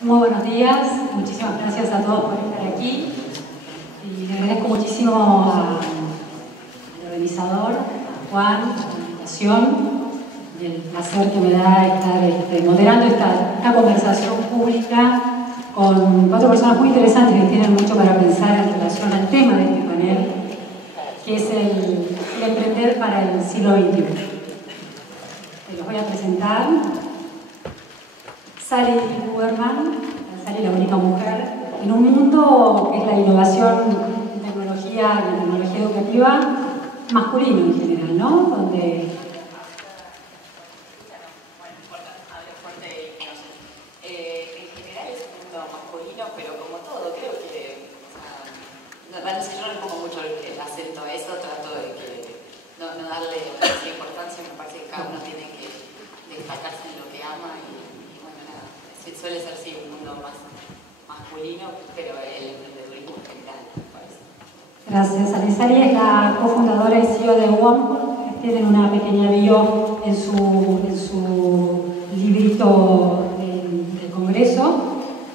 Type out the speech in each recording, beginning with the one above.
Muy buenos días, muchísimas gracias a todos por estar aquí y le agradezco muchísimo al organizador, a Juan, a la invitación y el placer que me da estar moderando esta conversación pública con cuatro personas muy interesantes que tienen mucho para pensar en relación al tema de este panel, que es el emprender para el siglo XXI. Los voy a presentar. Sally Huberman, Sally, la única mujer, en un mundo que es la innovación en tecnología y en tecnología educativa masculino en general, ¿no? Donde en general es un mundo masculino, pero como todo, creo que yo no le pongo mucho el acento a eso, trato de que no darle mucha importancia, me parece que cada uno tiene que destacarse en lo que ama y bueno, nada, suele ser sí un mundo más masculino, pero el emprendedurismo en general, me parece. Gracias. Sally es la cofundadora y CEO de One. Tienen una pequeña bio en su librito del Congreso.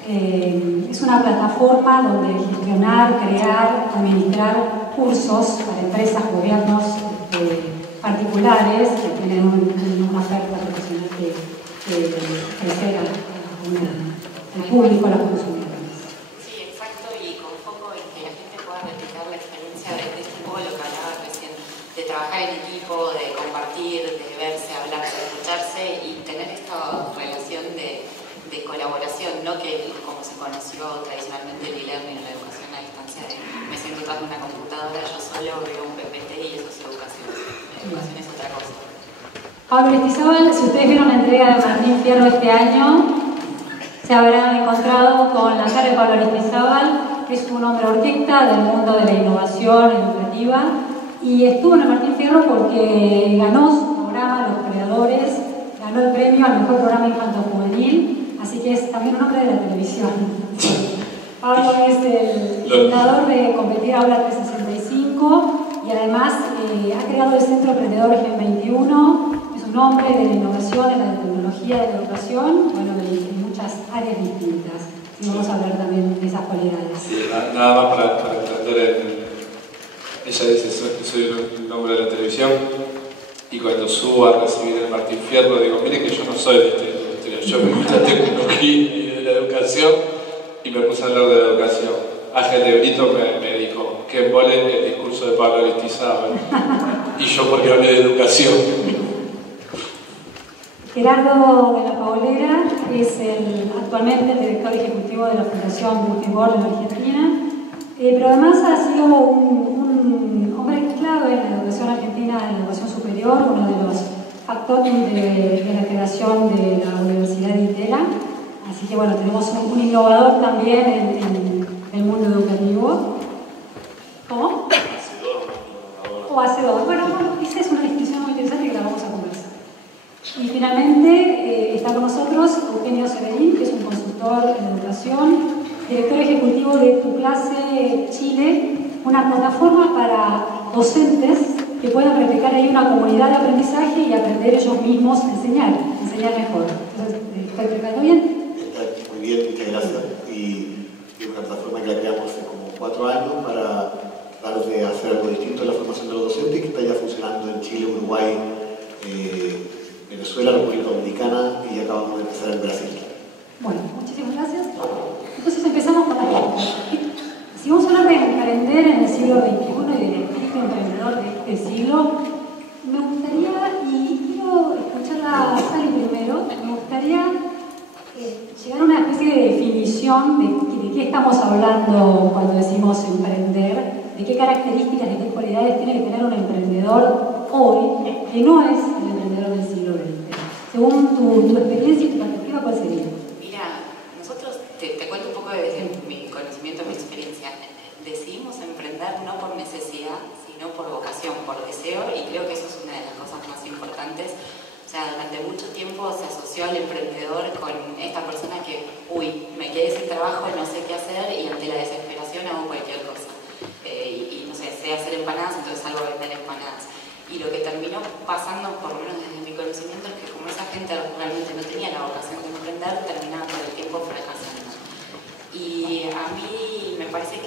Es una plataforma donde gestionar, crear, administrar cursos para empresas, gobiernos particulares que tienen una oferta profesional que ofrecer al público, a los consumidores. Sí, exacto, y con foco en que la gente pueda replicar la experiencia de un poco lo que hablaba recién, de trabajar en equipo, de compartir, de verse, hablarse, escucharse y tener esta relación de colaboración, no que como se conoció tradicionalmente el e-learning en la educación a distancia, de me siento tras una computadora, yo solo veo un PPT y eso es educación. La educación es otra cosa. Pablo Aristizábal, si ustedes vieron la entrega de Martín Fierro este año, se habrán encontrado con la cara de Pablo Aristizábal, que es un hombre orquesta del mundo de la innovación educativa, y estuvo en el Martín Fierro porque ganó su programa, Los Creadores, ganó el premio al mejor programa infanto-juvenil, así que es también un hombre de la televisión. Pablo es el fundador de Competir Aula 365 y además ha creado el Centro Emprendedor Gen 21, es un hombre de la innovación, de la tecnología, de la educación, bueno, en muchas áreas distintas. Y vamos a hablar también de esas cualidades. Sí, nada más para entender, ella dice, soy un hombre de la televisión, y cuando subo a recibir el Martín Fierro digo, mire que yo no soy de este industria, yo me gusta la tecnología y de la educación, y me puse a hablar de la educación. Ángel de Brito me dijo, que embole el discurso de Pablo Aristizábal, y yo porque hablé de educación. Gerardo de la Paulera es actualmente el director ejecutivo de la Fundación Multiboard en Argentina, pero además ha sido un hombre clave en la educación argentina, en la educación superior, uno de los factores de la creación de la Universidad de Itela. Así que bueno, tenemos un innovador también en el mundo educativo. ¿Cómo? O hacedor. Bueno, esa es una distinción muy interesante que la vamos a conversar. Y finalmente está con nosotros Eugenio Severín, que es un consultor en educación, director ejecutivo de Tu Clase Chile, una plataforma para docentes que puedan replicar ahí una comunidad de aprendizaje y aprender ellos mismos a enseñar mejor. Entonces, ¿estoy explicando bien? Está muy bien, muchas gracias. Y es una plataforma que la creamos hace como 4 años para tratar de hacer algo distinto en la formación de los docentes, que está ya funcionando en Chile, Uruguay, Venezuela, República Dominicana y acabamos de empezar en Brasil. Bueno, muchísimas gracias. Entonces empezamos con las preguntas. Si vamos a hablar de emprender en el siglo XXI y del espíritu emprendedor de este siglo, me gustaría, y quiero escuchar a Sally primero, me gustaría llegar a una especie de definición de qué estamos hablando cuando decimos emprender, de qué características, de qué cualidades tiene que tener un emprendedor hoy, que no es el emprendedor del siglo XX. Según tu experiencia y tu perspectiva, ¿cuál sería? Mira, nosotros, te cuento un poco desde mi conocimiento, mi experiencia. Decidimos emprender no por necesidad, sino por vocación, por deseo, y creo que eso es una de las cosas más importantes. O sea, durante mucho tiempo se asoció al emprendedor con esta persona que, me quedé sin trabajo, no sé qué hacer, y ante la desesperación hago cualquier cosa. Y no sé, sé hacer empanadas, entonces salgo a vender empanadas. Y lo que terminó pasando, por lo menos desde mi conocimiento, es que como esa gente realmente no tenía la vocación de emprender, terminaba todo el tiempo fracasando.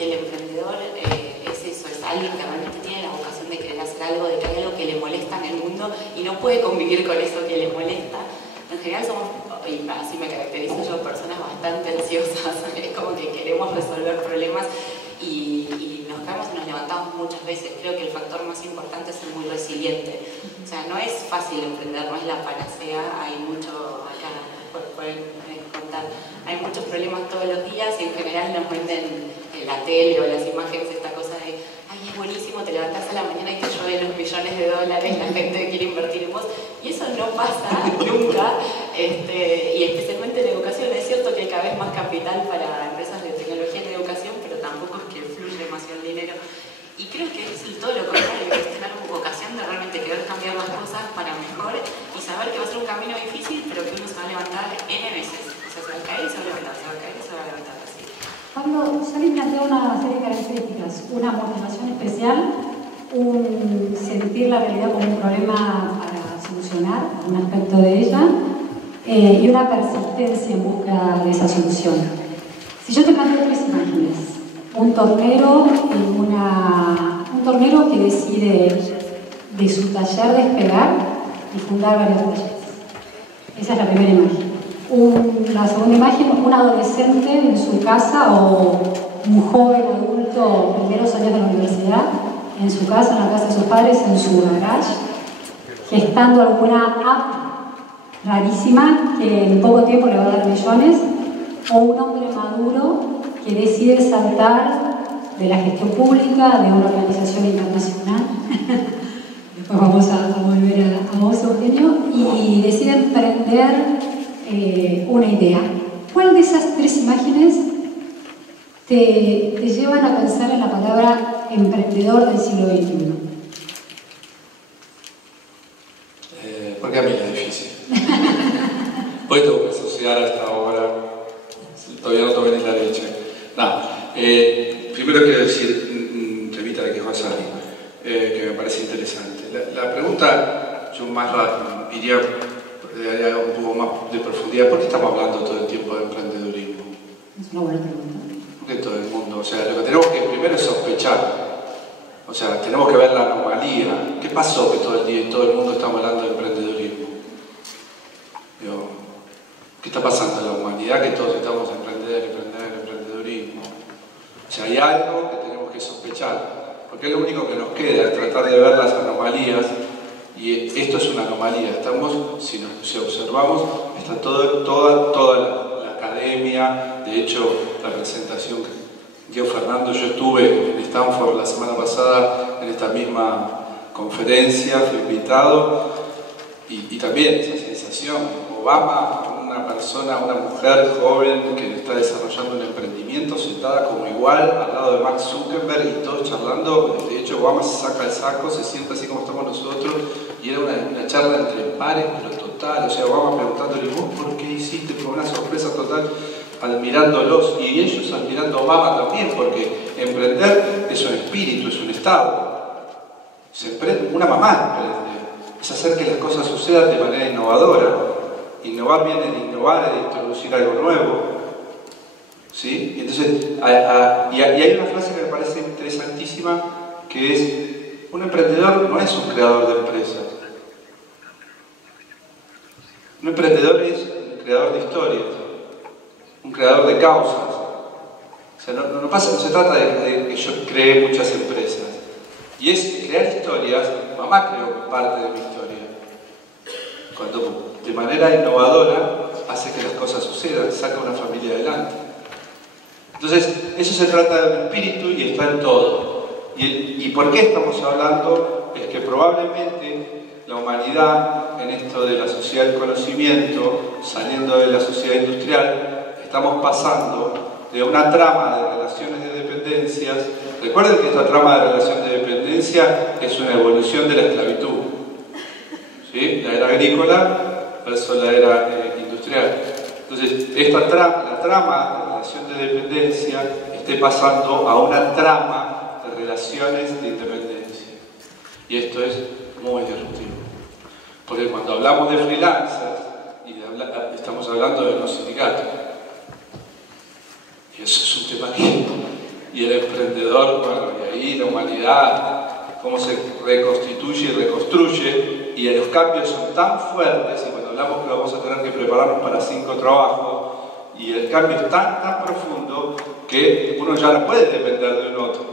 que el emprendedor es eso, es alguien que realmente tiene la vocación de querer hacer algo, de que hay algo que le molesta en el mundo y no puede convivir con eso que le molesta. En general somos, y así me caracterizo yo, personas bastante ansiosas, es como que queremos resolver problemas y nos caemos y nos levantamos muchas veces. Creo que el factor más importante es ser muy resiliente. O sea, no es fácil emprender, no es la panacea, hay mucho, acá pueden contar, hay muchos problemas todos los días y en general nos venden en la tele o las imágenes esta cosa de ay, es buenísimo, te levantás a la mañana y te llueven los millones de dólares, la gente quiere invertir en vos, y eso no pasa nunca, y especialmente en educación. Es cierto que hay cada vez más capital para empresas de tecnología en educación, pero tampoco es que fluye demasiado el dinero. Y creo que es todo lo contrario, que es tener vocación de realmente querer cambiar las cosas para mejor y saber que va a ser un camino difícil, pero que uno se va a levantar N veces. O sea, se va a caer y se va a levantar, se va a caer y se va a levantar. Así. Pablo, Sally plantea una serie de características, una motivación especial, un sentir la realidad como un problema para solucionar, un aspecto de ella, y una persistencia en busca de esa solución. Si yo te planteo tres imágenes, un tornero que decide de su taller despegar y fundar varios talleres. Esa es la primera imagen. La segunda imagen, un adolescente en su casa o un joven adulto, primeros años de la universidad, en su casa, en la casa de sus padres, en su garage, gestando alguna app rarísima que en poco tiempo le va a dar millones, o un hombre maduro que decide saltar de la gestión pública, de una organización internacional, después vamos a volver a vos, Eugenio, y decide emprender una idea. ¿Cuál de esas tres imágenes te llevan a pensar en la palabra emprendedor del siglo XXI? Porque a mí es difícil. Hoy tengo que asociar hasta ahora, todavía no tomé ni la leche. Primero quiero decir, Revita de que Juan Sally, que me parece interesante. La pregunta, yo más iría un poco más de profundidad. ¿Por qué estamos hablando todo el tiempo de emprendedurismo? Es una buena pregunta. De todo el mundo. O sea, lo que tenemos que primero es sospechar. O sea, tenemos que ver la anomalía. ¿Qué pasó que todo el día y todo el mundo estamos hablando de emprendedurismo? Digo, ¿qué está pasando en la humanidad? Que todos estamos emprendedurismo. O sea, hay algo que tenemos que sospechar. Porque es lo único que nos queda, es tratar de ver las anomalías. Y esto es una anomalía. Estamos, si observamos, está toda la academia. De hecho, la presentación que dio Fernando, yo estuve en Stanford la semana pasada en esta misma conferencia, fui invitado, y también esa sensación. Obama, una persona, una mujer joven que está desarrollando un emprendimiento, sentada como igual al lado de Mark Zuckerberg y todos charlando. De hecho, Obama se saca el saco, se sienta así como estamos nosotros, y era una charla entre pares, pero total. O sea, Obama preguntándole, ¿vos por qué hiciste? Fue una sorpresa total, admirándolos, y ellos admirando a Obama también, porque emprender es un espíritu, es un estado. Una mamá emprende, es hacer que las cosas sucedan de manera innovadora. Innovar viene de innovar, de introducir algo nuevo. ¿Sí? Entonces, y hay una frase que me parece interesantísima, que es: un emprendedor no es un creador de empresas. Un emprendedor es un creador de historias, un creador de causas. O sea, no se trata de que yo cree muchas empresas. Y es crear historias. Mamá creó parte de mi historia. Cuando de manera innovadora hace que las cosas sucedan, saca una familia adelante. Entonces, eso se trata del espíritu y está en todo. ¿Y por qué estamos hablando? Es que probablemente la humanidad, en esto de la sociedad del conocimiento, saliendo de la sociedad industrial, estamos pasando de una trama de relaciones de dependencias. Recuerden que esta trama de relación de dependencia es una evolución de la esclavitud. ¿Sí? La era agrícola versus la era industrial. Entonces, la trama de relación de dependencia esté pasando a una trama de relaciones de independencia. Y esto es muy disruptivo. Porque cuando hablamos de freelancers, estamos hablando de los sindicatos. Y eso es un tema y el emprendedor, bueno, y ahí la humanidad, cómo se reconstituye y reconstruye, y los cambios son tan fuertes, y cuando hablamos que vamos a tener que prepararnos para 5 trabajos, y el cambio es tan profundo que uno ya no puede depender de un otro.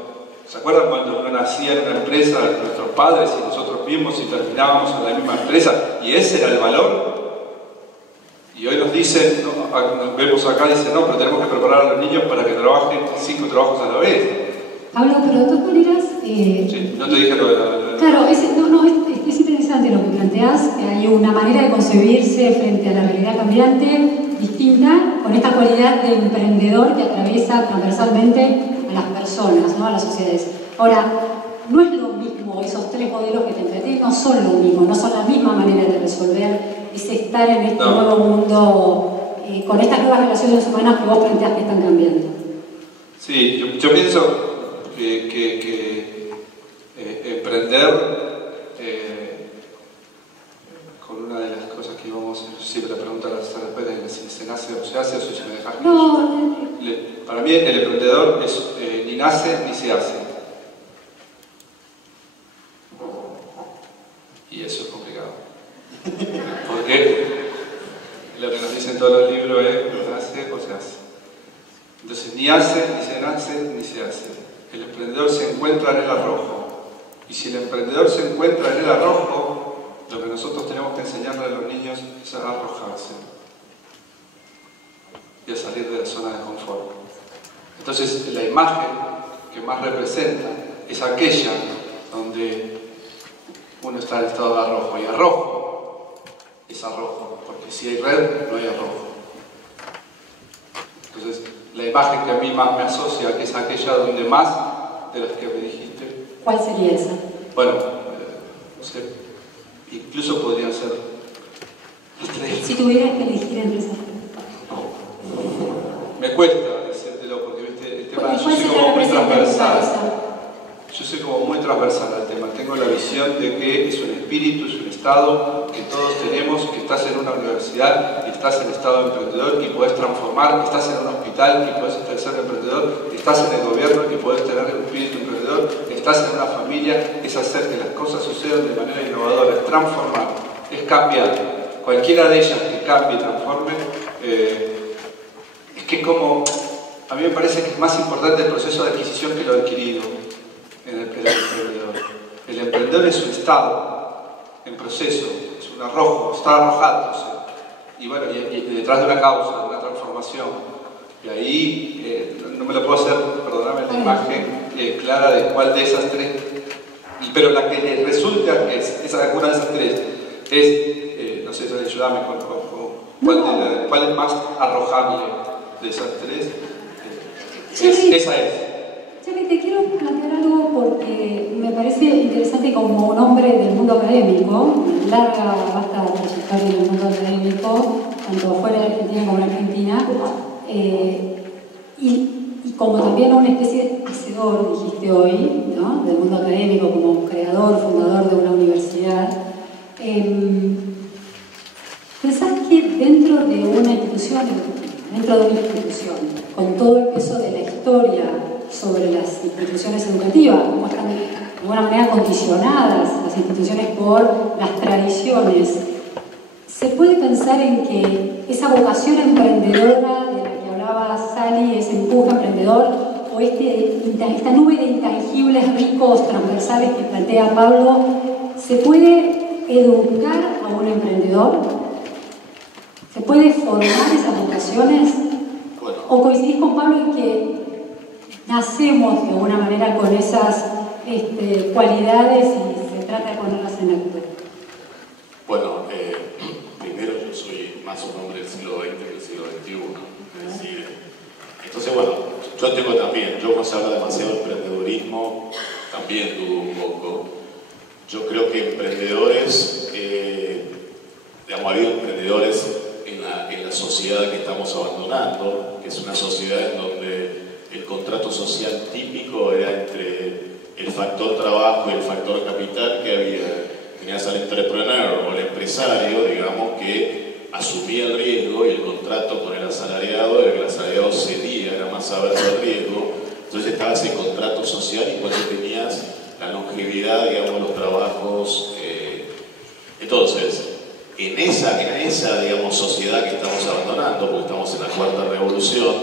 ¿Se acuerdan cuando uno nacía en una empresa, nuestros padres y nosotros mismos, y terminábamos en la misma empresa, y ese era el valor? Y hoy nos dicen, nos vemos acá y dicen, no, pero tenemos que preparar a los niños para que trabajen 5 trabajos a la vez. Pablo, pero de todas maneras... Sí, no te dije lo de la... Claro, es interesante lo que planteás. Hay una manera de concebirse frente a la realidad cambiante distinta, con esta cualidad de emprendedor que atraviesa transversalmente a las personas, ¿no? A las sociedades. Ahora, no es lo mismo, esos 3 modelos que te planteé no son lo mismo, no son la misma manera de resolver ese estar en este nuevo mundo, con estas nuevas relaciones humanas que vos planteás que están cambiando. Sí, yo pienso que emprender, con una de las cosas que íbamos, siempre la pregunta después de si se nace o se hace, o si me dejas que No. para mí el emprendedor es ni nace ni se hace. Y eso es complicado. Porque lo que nos dicen todos los libros es nace o se hace. Entonces ni hace, ni se nace, ni se hace. El emprendedor se encuentra en el arrojo. Y si el emprendedor se encuentra en el arrojo, lo que nosotros tenemos que enseñarle a los niños es a arrojarse y a salir de la zona de confort. Entonces la imagen que más representa es aquella donde uno está en estado de arrojo, y arrojo es arrojo, porque si hay red no hay arrojo. Entonces la imagen que a mí más me asocia, que es aquella donde más de las que me dijiste. ¿Cuál sería esa? Bueno, no sé, incluso podrían ser 3. Si tuvieras que elegir entre esas 3. Me cuesta decírtelo porque ¿viste? El tema, yo ¿Cuál soy sería como muy la transversal. esa? Yo soy como muy transversal al tema. Tengo la visión de que es un espíritu, es un estado que todos tenemos, que estás en una universidad y estás en estado emprendedor y podés transformar, estás en un hospital y podés ser emprendedor, estás en el gobierno y podés tener el espíritu emprendedor, estás en una familia, es hacer que las cosas sucedan de manera innovadora, es transformar, es cambiar. Cualquiera de ellas que cambie y transforme, es que como, a mí me parece que es más importante el proceso de adquisición que lo adquirido en el emprendedor. El emprendedor es un estado en proceso, es un arrojo, está arrojándose. Y bueno, y detrás de una causa, de una transformación. Y ahí no me lo puedo hacer, perdóname, la imagen clara de cuál de esas 3. Pero la que le resulta que es alguna de esas 3 es, no sé, ayúdame con cuál es más arrojable de esas 3. Esa es. Te quiero plantear algo porque me parece interesante como un hombre del mundo académico, larga, vasta trayectoria en el mundo académico, tanto fuera de Argentina como en Argentina, y como también una especie de hacedor, dijiste hoy, ¿no? Del mundo académico, como creador, fundador de una universidad. ¿Pensás que dentro de una institución, con todo el peso de la historia sobre las instituciones educativas, como están de alguna manera condicionadas las instituciones por las tradiciones, ¿se puede pensar en que esa vocación emprendedora de la que hablaba Sally, ese empuje emprendedor, o esta nube de intangibles ricos transversales que plantea Pablo, se puede educar a un emprendedor? ¿Se puede formar esas vocaciones? Bueno. ¿O coincidís con Pablo en que nacemos de alguna manera con esas cualidades y se trata de ponerlas en acto? Bueno, primero yo soy más un hombre del siglo XX que del siglo XXI. Es decir, entonces, bueno, yo tengo también, yo cuando se habla demasiado de emprendedurismo, también dudo un poco. Yo creo que emprendedores, ha habido emprendedores en la sociedad que estamos abandonando, que es una sociedad en donde el contrato social típico era entre el factor trabajo y el factor capital, que tenías al entrepreneur o el empresario, digamos, que asumía el riesgo y el contrato con el asalariado, el asalariado cedía, era más averso al riesgo, Entonces estaba ese contrato social y cuando tenías la longevidad, digamos, los trabajos. Entonces, en esa, digamos, sociedad que estamos abandonando, porque estamos en la cuarta revolución,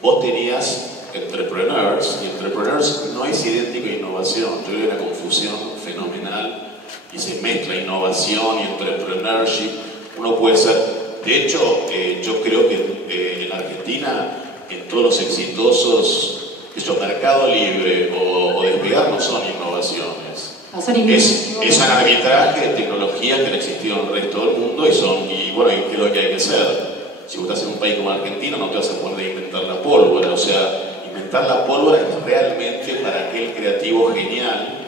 vos tenías entrepreneurs, y entrepreneurs no es idéntico a innovación. Yo veo una confusión fenomenal y se mezcla innovación y entrepreneurship. Uno puede ser, de hecho, yo creo que en Argentina, en todos los exitosos, Mercado Libre o Despegar no son innovaciones. Es un arbitraje de tecnología que no existió en el resto del mundo y bueno, ¿qué es lo que hay que hacer? Si vos estás en un país como Argentina, no te vas a poner a inventar la pólvora. O sea, inventar la pólvora es realmente para aquel creativo genial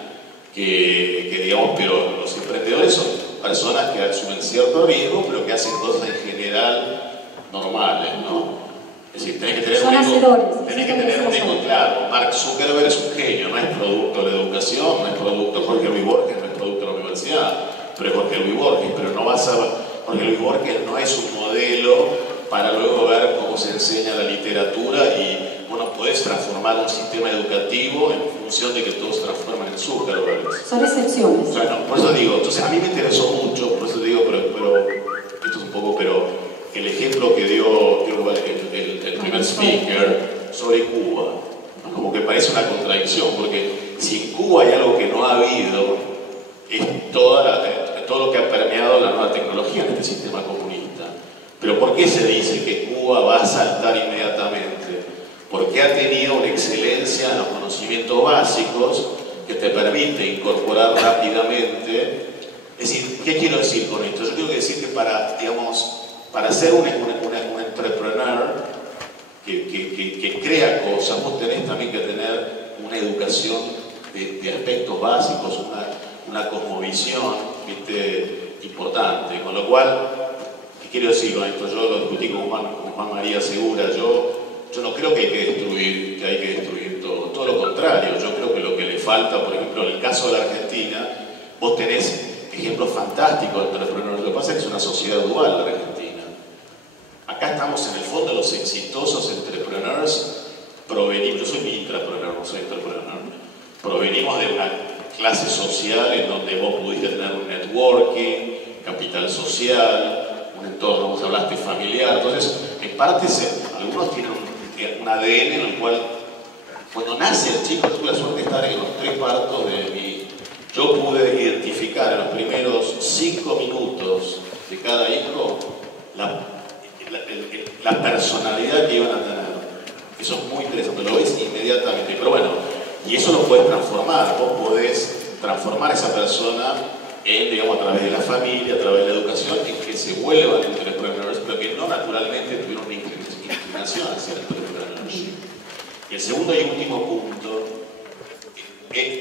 que digamos, pero los emprendedores son personas que asumen cierto riesgo, pero que hacen cosas en general normales, ¿no? Es decir, tenés que tener un hijo claro. Mark Zuckerberg es un genio, no es producto de la educación, no es producto de Jorge Luis Borges, no es producto de la universidad, pero es Jorge Luis Borges. Pero no vas a. Jorge Luis Borges no es un modelo para luego ver cómo se enseña la literatura y, bueno, podés transformar un sistema educativo en función de que todos se transformen en Zuckerberg. Son excepciones. O sea, no, por eso digo, entonces a mí me interesó mucho, por eso digo, pero esto es un poco, pero el ejemplo que dio el primer speaker sobre Cuba, ¿no? Como que parece una contradicción, porque si en Cuba hay algo que no ha habido, es todo lo que ha permeado la nueva tecnología en este sistema comunista. Pero ¿por qué se dice que Cuba va a saltar inmediatamente? Porque ha tenido una excelencia en los conocimientos básicos que te permite incorporar rápidamente. Es decir, ¿qué quiero decir con esto? Yo quiero decir que para ser un entrepreneur que crea cosas, vos tenés también que tener una educación de aspectos básicos, una cosmovisión, ¿viste? Importante. Con lo cual, ¿qué quiero decir con esto? Yo lo discutí con Juan María Segura. Yo no creo que hay que destruir todo. Todo lo contrario. Yo creo que lo que le falta, por ejemplo, en el caso de la Argentina, vos tenés ejemplos fantásticos de entrepreneurs. Lo que pasa es que es una sociedad dual la Argentina. Acá estamos en el fondo los exitosos entrepreneurs yo soy intrapreneur, no soy entrepreneur. Provenimos de una clase social en donde vos pudiste tener un networking, capital social, un entorno, vos hablaste familiar. Entonces, en parte, algunos tienen un ADN en el cual, cuando nace el chico, tuve la suerte de estar en los 3 partos yo pude identificar en los primeros 5 minutos de cada hijo la personalidad que iban a tener. Eso es muy interesante, lo ves inmediatamente. Pero bueno, y eso lo puedes transformar. Vos podés transformar a esa persona digamos, a través de la familia, a través de la educación, en que se vuelvan entrepreneurs, pero que no naturalmente tuvieron una inclinación hacia el entrepreneurship. Y el segundo y último punto,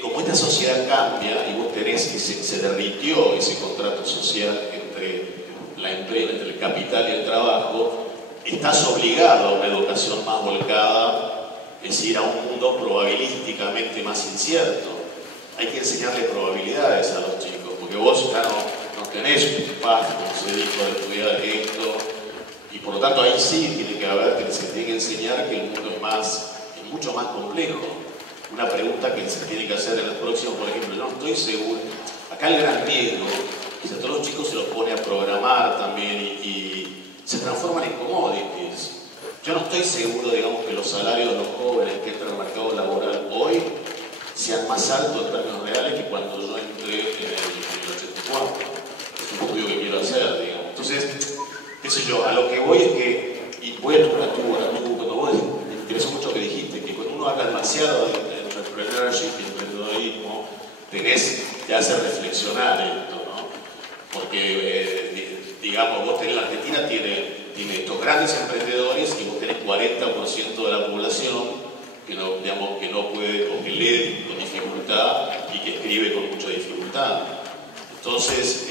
como esta sociedad cambia y vos tenés que se derritió ese contrato social entre la empresa, entre el capital y el trabajo, estás obligado a una educación más volcada, es decir, a un mundo probabilísticamente más incierto. Hay que enseñarle probabilidades a los chicos, porque vos ya no tenés un path, como se dijo, de estudiar esto, y por lo tanto ahí sí se tiene que enseñar que el mundo es mucho más complejo. Una pregunta que se tiene que hacer en el próximo, por ejemplo, yo no estoy seguro, acá el gran miedo es que a todos los chicos se los pone a programar también y se transforman en commodities. Yo no estoy seguro, digamos, que los salarios de los jóvenes que entran al mercado laboral hoy sean más altos en términos reales que cuando yo entré en el 84. Es un estudio que quiero hacer, digamos. Entonces, qué sé yo, a lo que voy es que, y voy a cuando vos me interesó mucho que dijiste, que cuando uno habla demasiado de entrepreneurship y emprendedorismo, te hace reflexionar esto, ¿no? Porque, digamos, vos tenés, la Argentina tiene estos grandes emprendedores y vos tenés 40% de la población que no puede, o que lee con dificultad y que escribe con mucha dificultad. Entonces,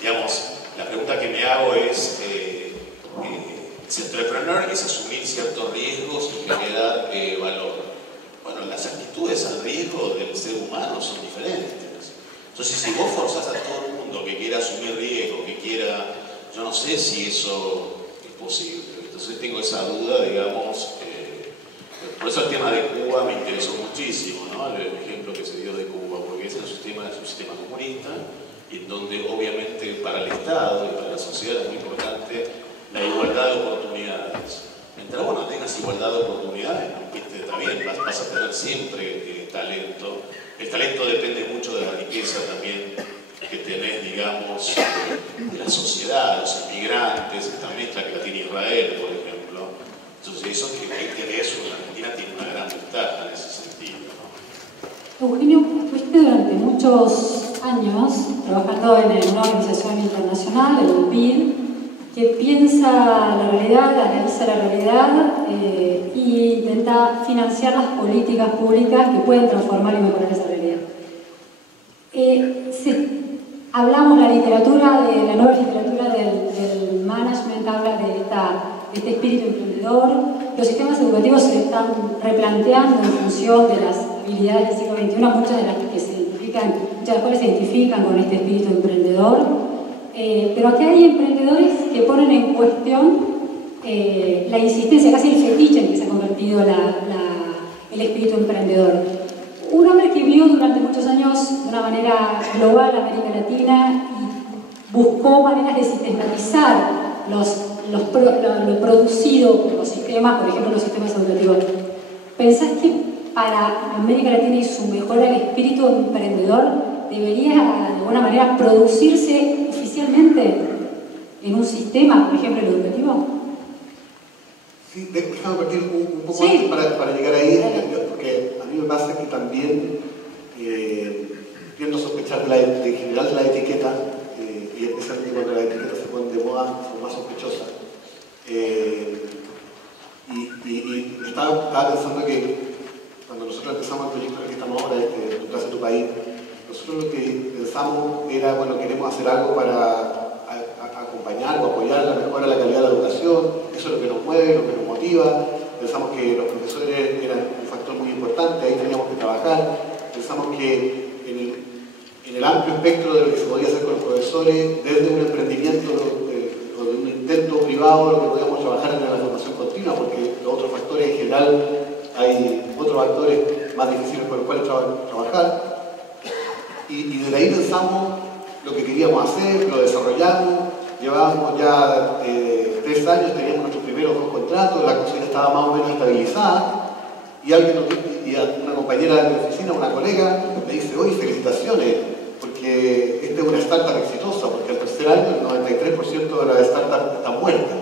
digamos, la pregunta que me hago es, ser entrepreneur es asumir ciertos riesgos y generar valor. Bueno, las actitudes al riesgo del ser humano son diferentes. Entonces, si vos forzás a todo el mundo que quiera asumir riesgo, que quiera, yo no sé si eso es posible. Entonces tengo esa duda, digamos, Por eso el tema de Cuba me interesó muchísimo, ¿no? El ejemplo que se dio de Cuba, porque ese es un sistema comunista, en donde obviamente para el Estado y para la sociedad es muy importante la igualdad de oportunidades. Mientras vos no tengas igualdad de oportunidades, está bien, vas a tener siempre talento. El talento depende mucho de la riqueza también que tenés, digamos, de la sociedad, los inmigrantes, esta mezcla que la tiene Israel, por ejemplo. Entonces eso que tiene eso, la Argentina tiene una gran ventaja en ese sentido, ¿no? Eugenio, fuiste durante muchos años trabajando en una organización internacional, el BID, que piensa la realidad, analiza la realidad e intenta financiar las políticas públicas que pueden transformar y mejorar esa realidad. Hablamos la literatura, de la nueva literatura del management, habla de este espíritu emprendedor. Los sistemas educativos se están replanteando en función de las habilidades del siglo XXI, muchas de las cuales se identifican con este espíritu emprendedor. Pero aquí hay emprendedores que ponen en cuestión la insistencia, casi el fetiche en que se ha convertido el espíritu emprendedor. Un hombre que vio durante muchos años de una manera global América Latina y buscó maneras de sistematizar lo producido por los sistemas, por ejemplo los sistemas educativos. ¿Pensás que para América Latina y su mejora el espíritu emprendedor debería de alguna manera producirse oficialmente en un sistema, por ejemplo el educativo? Sí, déjame partir un poco sí. antes para llegar ahí, porque a mí me pasa que también tiendo a sospechar en general de la etiqueta, y especialmente cuando la etiqueta se pone de moda, son más sospechosas. Y estaba pensando que cuando nosotros empezamos el proyecto que estamos ahora, Tu Clase, Tu País, nosotros lo que pensamos era, bueno, queremos hacer algo para acompañar o apoyar la mejora de la calidad de la educación, eso es lo que nos mueve, lo que nos motiva. Pensamos que los profesores eran un factor muy importante, ahí teníamos que trabajar. Pensamos que en el amplio espectro de lo que se podía hacer con los profesores, desde un emprendimiento o de un intento privado, lo que podíamos trabajar era la formación continua, porque los otros factores en general, hay otros factores más difíciles con los cuales trabajar. Y desde ahí pensamos lo que queríamos hacer, lo desarrollamos. Llevábamos ya 3 años, teníamos nuestros primeros 2 contratos, la cosa ya estaba más o menos estabilizada. Y una compañera de mi oficina, una colega, me dice: oye, felicitaciones, porque esta es una startup exitosa, porque al tercer año el 93% de las startups están muertas.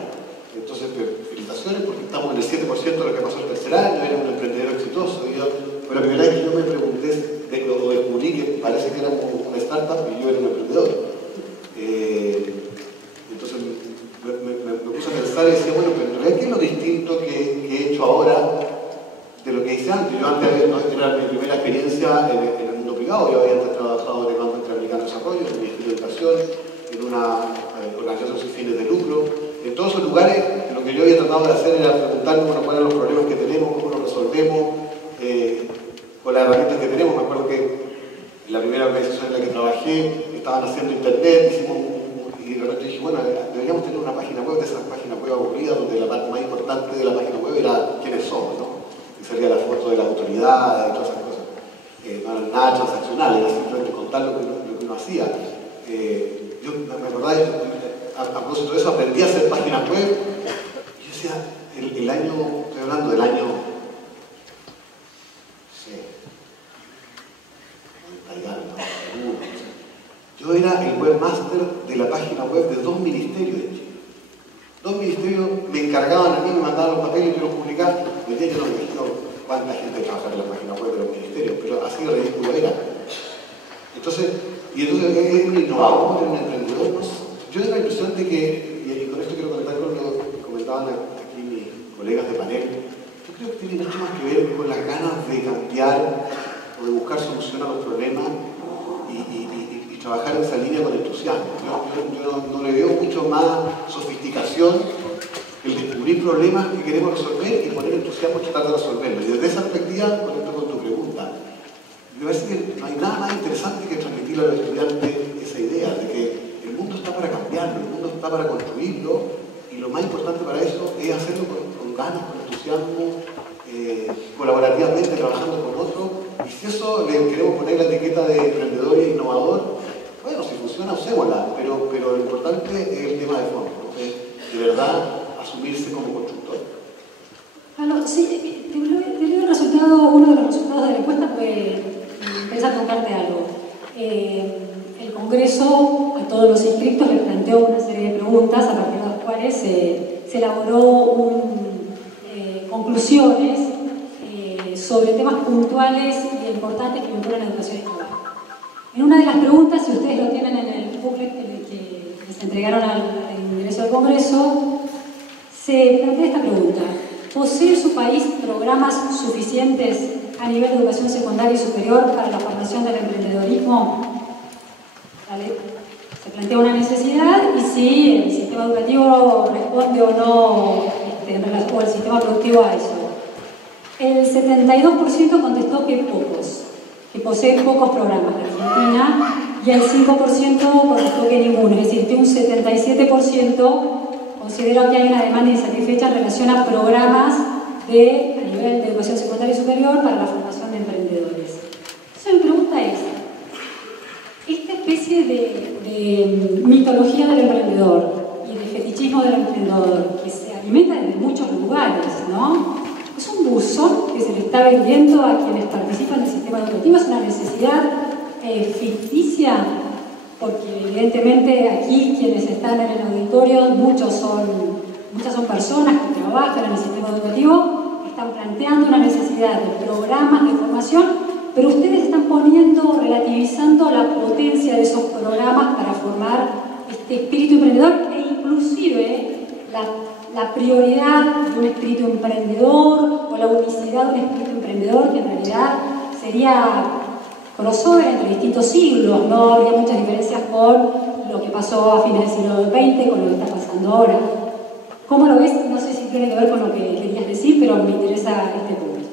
Entonces, felicitaciones porque estamos en el 7% de lo que pasó el tercer año, era un emprendedor exitoso. Y fue la primera vez que yo me pregunté, o descubrí que parece que era una startup y yo era un emprendedor. Entonces me puse a pensar y decía, bueno, pero en realidad, ¿qué es lo distinto que he hecho ahora de lo que hice antes? Yo antes era mi primera experiencia en el mundo privado. Yo había antes trabajado en el Banco Interamericano de Desarrollo, en el Ministerio de Educación, en una organización sin fines de lucro. En todos esos lugares, lo que yo había tratado de hacer era preguntarme, bueno, cuáles eran los problemas que tenemos, cómo los resolvemos, con las herramientas que tenemos. Me acuerdo que en la primera organización en la que trabajé estaban haciendo internet, y de repente dije, bueno, deberíamos tener una página web, de esas páginas web aburridas, donde la parte más importante de la página web era quiénes somos, ¿no? Y salía la foto de la autoridad y todas esas cosas. No era nada transaccional, era simplemente contar lo que uno hacía. Yo me acordaba, a propósito de eso, aprendí a hacer páginas web. Y yo decía, el año, estoy hablando del año, no sé, 90 y algo, 91, yo era el webmaster de la página web de 2 ministerios de Chile. 2 ministerios me encargaban a mí, me mandaban los papeles y yo los publicaba. Hoy día yo no me imagino cuánta gente trabaja en la página web de los ministerios, pero así de ridículo era. Entonces es un innovador, un emprendedor. Yo tengo la impresión de que, y con esto quiero conectar con lo que comentaban aquí mis colegas de panel, yo creo que tiene mucho más que ver con las ganas de cambiar o de buscar solución a los problemas y trabajar en esa línea con entusiasmo. Yo no le veo mucho más sofisticación el descubrir problemas que queremos resolver y poner entusiasmo en tratar de resolverlos. Y desde esa perspectiva, conecto con tu pregunta, me parece que no hay nada más interesante que transmitirle a los estudiantes esa idea de que el mundo está para cambiarlo, el mundo está para construirlo, y lo más importante para eso es hacerlo con ganas, con entusiasmo, colaborativamente trabajando con otros, y si eso le queremos poner la etiqueta de emprendedor e innovador, bueno, si funciona, usémosla, pero lo importante es el tema de fondo, ¿no? De verdad asumirse como constructor. Sí, te digo el resultado, uno de los resultados de la encuesta fue empezar a contarte algo. El Congreso a todos los inscritos les planteó una serie de preguntas a partir de las cuales se elaboró conclusiones sobre temas puntuales e importantes que vinculan a la educación y trabajo. En una de las preguntas, si ustedes lo tienen en el booklet que les entregaron al ingreso al Congreso, se plantea esta pregunta: ¿posee su país programas suficientes a nivel de educación secundaria y superior para la formación del emprendedorismo? ¿Vale? Se plantea una necesidad y si el sistema educativo responde o no, o el sistema productivo a eso. El 72% contestó que pocos, que posee pocos programas en Argentina, y el 5% contestó que ninguno, es decir, que un 77% considero que hay una demanda insatisfecha en relación a programas a nivel de educación secundaria y superior para la formación de emprendedores. Entonces mi pregunta es, esta especie de mitología del emprendedor y de fetichismo del emprendedor que se alimenta desde muchos lugares, ¿no? Es un buzón que se le está vendiendo a quienes participan del sistema educativo, es una necesidad ficticia, porque evidentemente aquí quienes están en el auditorio, muchas son personas que trabajan en el sistema educativo, están planteando una necesidad de programas de formación, pero ustedes están relativizando la potencia de esos programas para formar este espíritu emprendedor e inclusive la prioridad de un espíritu emprendedor o la unicidad de un espíritu emprendedor que en realidad sería crossover entre distintos siglos, no habría muchas diferencias con lo que pasó a fines del siglo XX con lo que está pasando ahora. ¿Cómo lo ves? No sé si tiene que ver con lo que querías decir, pero me interesa este punto.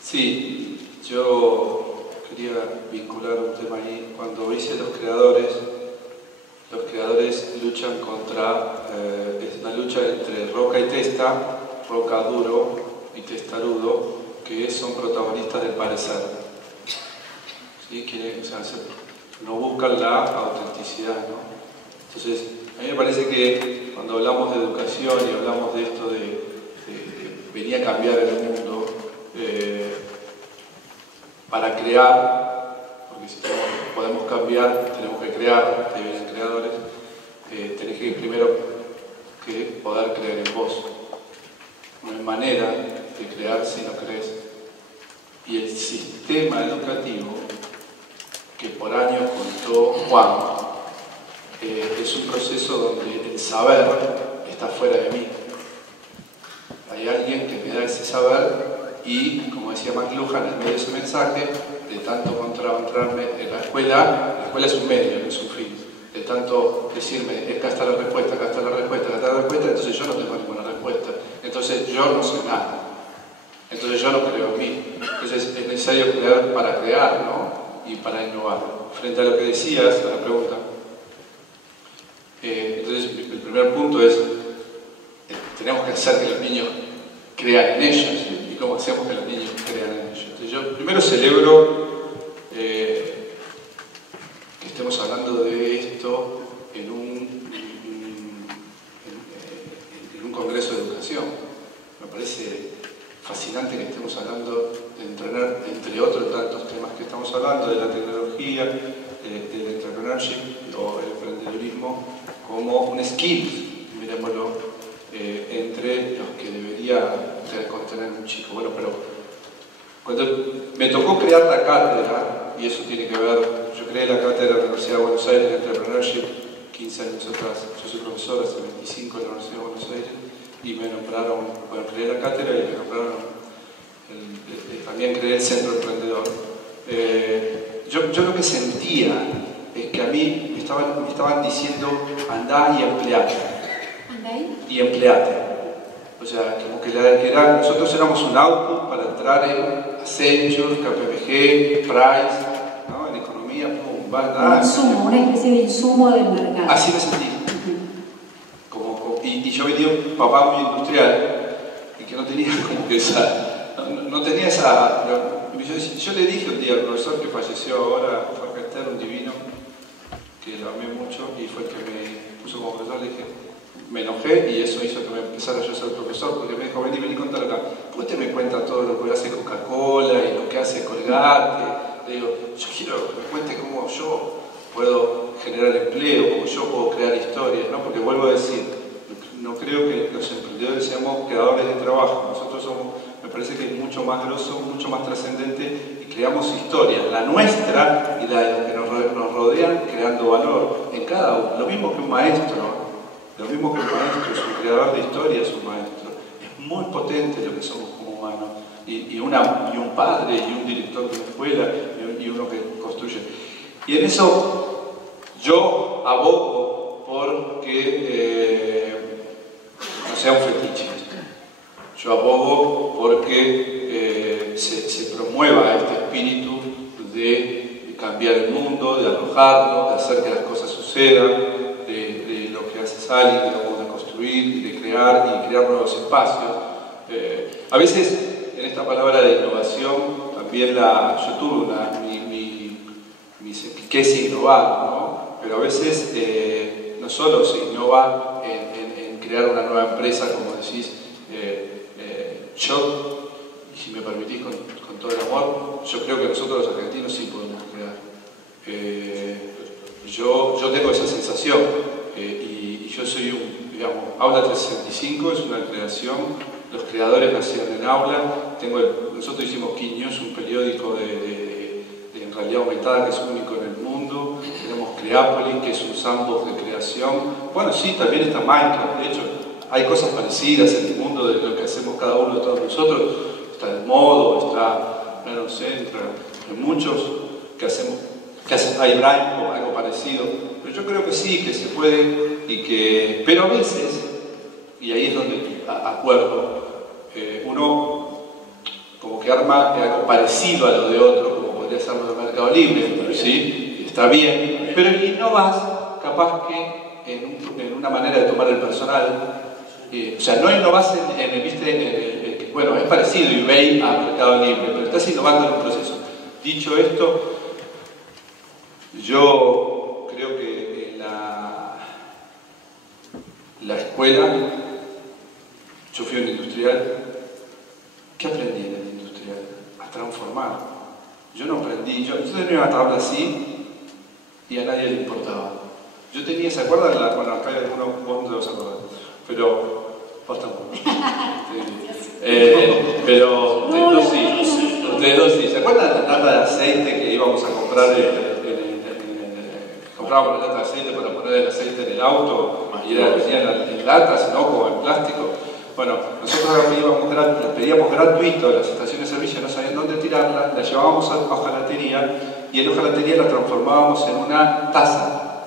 Sí, yo quería vincular un tema ahí. Cuando hice los creadores luchan contra, es una lucha entre roca y testa, roca duro y testarudo, que son protagonistas del parecer. ¿Sí? No buscan la autenticidad, ¿no? Entonces, a mí me parece que cuando hablamos de educación y hablamos de esto de venir a cambiar el mundo, para crear, porque si podemos cambiar, tenemos que crear, te vienen creadores, tenés que primero que poder creer en vos. No hay manera de crear si no crees. Y el sistema educativo, que por años contó Juan, es un proceso donde el saber está fuera de mí. Hay alguien que me da ese saber y, como decía McLuhan, en medio de ese mensaje, de tanto encontrarme en la escuela es un medio, no es un fin. De tanto decirme, acá está la respuesta, acá está la respuesta, acá está la respuesta, entonces yo no tengo ninguna respuesta. Entonces yo no sé nada. Entonces yo no creo en mí. Entonces es necesario crear para crear, ¿no? Y para innovar. Frente a lo que decías, a la pregunta. Entonces el primer punto es, tenemos que hacer que los niños crean en ellos. ¿Y cómo hacemos que los niños crean en ellos? Entonces yo primero celebro que estemos hablando de esto en un congreso de educación. Me parece fascinante que estemos hablando de entrenar, entre otros tantos temas que estamos hablando, de la tecnología, del entrepreneurship o el emprendedurismo como un skill, miremoslo, entre los que debería contener un chico. Bueno, pero cuando me tocó crear la cátedra, y eso tiene que ver, yo creé la cátedra de la Universidad de Buenos Aires de Entrepreneurship 15 años atrás. Yo soy profesor hace 25 en la Universidad de Buenos Aires y me nombraron, bueno, creé la cátedra y me nombraron, también creé el Centro Emprendedor. Yo lo que sentía es que a mí me estaban diciendo andá y empleate. Y empleate. O sea, como que nosotros éramos un output para entrar en Accenture, KPMG, Price, ¿no? En economía, pum, un insumo, una especie de insumo del mercado. Así me sentí. Y yo venía un papá muy industrial, que no tenía como que esa, no tenía esa, yo le dije un día al profesor que falleció ahora, Jorge Ester, un divino, que lo amé mucho y fue el que me puso como profesor, le dije, me enojé y eso hizo que me empezara yo a ser profesor, porque me dijo, vení, contalo acá. ¿Por qué usted me cuenta todo lo que hace Coca-Cola y lo que hace Colgate? Le digo, yo quiero que me cuente cómo yo puedo generar empleo, cómo yo puedo crear historias, ¿no? Porque vuelvo a decir, no creo que los emprendedores seamos creadores de trabajo. Nosotros somos, me parece que es mucho más grosso, mucho más trascendente y creamos historias, la nuestra y la de los que nos rodean, creando valor en cada uno. Lo mismo que un maestro. Lo mismo que un maestro, es un creador de historias, un maestro. Es muy potente lo que somos como humanos. Y un padre, y un director de una escuela, y uno que construye. Y en eso yo abogo por que no sea un fetiche esto. Yo abogo porque se promueva este espíritu de cambiar el mundo, de arrojarlo, de hacer que las cosas sucedan, de lo que hace Sally, de lo que vamos a construir y de crear nuevos espacios. A veces en esta palabra de innovación también yo tuve ¿qué es innovar? ¿No? Pero a veces no solo se innova en crear una nueva empresa, como decís, yo, y si me permitís con todo el amor, yo creo que nosotros los argentinos sí podemos crear. Yo tengo esa sensación y yo soy digamos, Aula 365 es una creación, los creadores nacieron en Aula, nosotros hicimos Key News, un periódico en realidad aumentada que es único en el mundo, tenemos Creápolis, que es un sandbox de creación, bueno sí, también está Minecraft, de hecho hay cosas parecidas en el mundo de lo que hacemos cada uno de todos nosotros, está el modo, está Plano Centro, hay muchos que hacemos, hay Braille, algo parecido, pero yo creo que sí, que se puede, pero a veces, y ahí es donde acuerdo, uno como que arma algo parecido a lo de otro, como podría ser lo de Mercado Libre, ¿sí? Está bien, pero innovas capaz que en una manera de tomar el personal, o sea, no innovas bueno, es parecido eBay a Mercado Libre, pero estás innovando en un proceso. Dicho esto, yo creo que en la escuela, yo fui un industrial. ¿Qué aprendí en el industrial? A transformar. Yo no aprendí, yo tenía una tabla así y a nadie le importaba. Yo tenía, ¿se acuerdan? Bueno, acá hay algunos, vos no te vas a acordar, pero vos tampoco. Pero ustedes dos sí. ¿Se acuerdan de la lata de aceite que íbamos a comprar? Comprábamos la lata de aceite para poner el aceite en el auto y venían en latas, ¿no? Como en plástico. Bueno, nosotros pedíamos gratuito a las estaciones de servicio, no sabían dónde tirarla, la llevábamos a hojalatería y en hojalatería la transformábamos en una taza.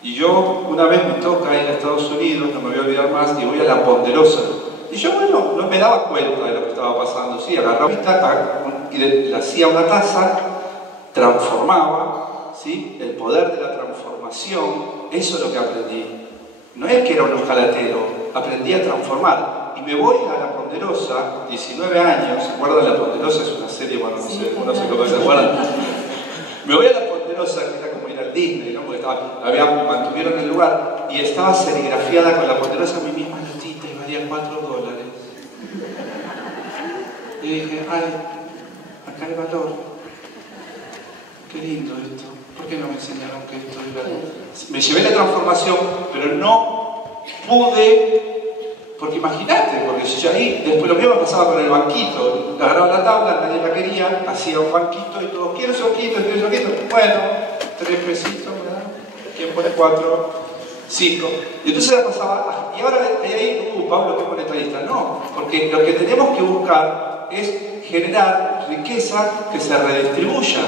Y yo una vez me toca ir a Estados Unidos, no me voy a olvidar más, y voy a La Ponderosa. Y yo, bueno, no me daba cuenta de lo que estaba pasando. Sí, agarraba y le hacía una taza, transformaba, ¿sí? El poder de la transformación, eso es lo que aprendí. No es que era un hojalatero, aprendí a transformar. Y me voy a La Ponderosa, 19 años, ¿se acuerdan? La Ponderosa es una serie, bueno, no sé, uno se lo se acuerdan. Me voy a La Ponderosa, que era como ir al Disney, ¿no? Porque me mantuvieron en el lugar y estaba serigrafiada con La Ponderosa mi misma notita y valía $4. Y dije, ay, acá hay valor. Qué lindo esto. ¿Por qué no me enseñaron que esto es valor? Me llevé la transformación, pero no pude, porque imagínate, porque si yo ahí, después lo mismo pasaba con el banquito, agarraba la tabla, nadie la quería, hacía un banquito y todos, quiero ese banquito, bueno, 3 pesitos, ¿verdad? ¿Quién pone 4? 5. Y entonces la pasaba, y ahora ahí, Pablo, ¿qué pone esta lista? No, porque lo que tenemos que buscar es generar riqueza que se redistribuya.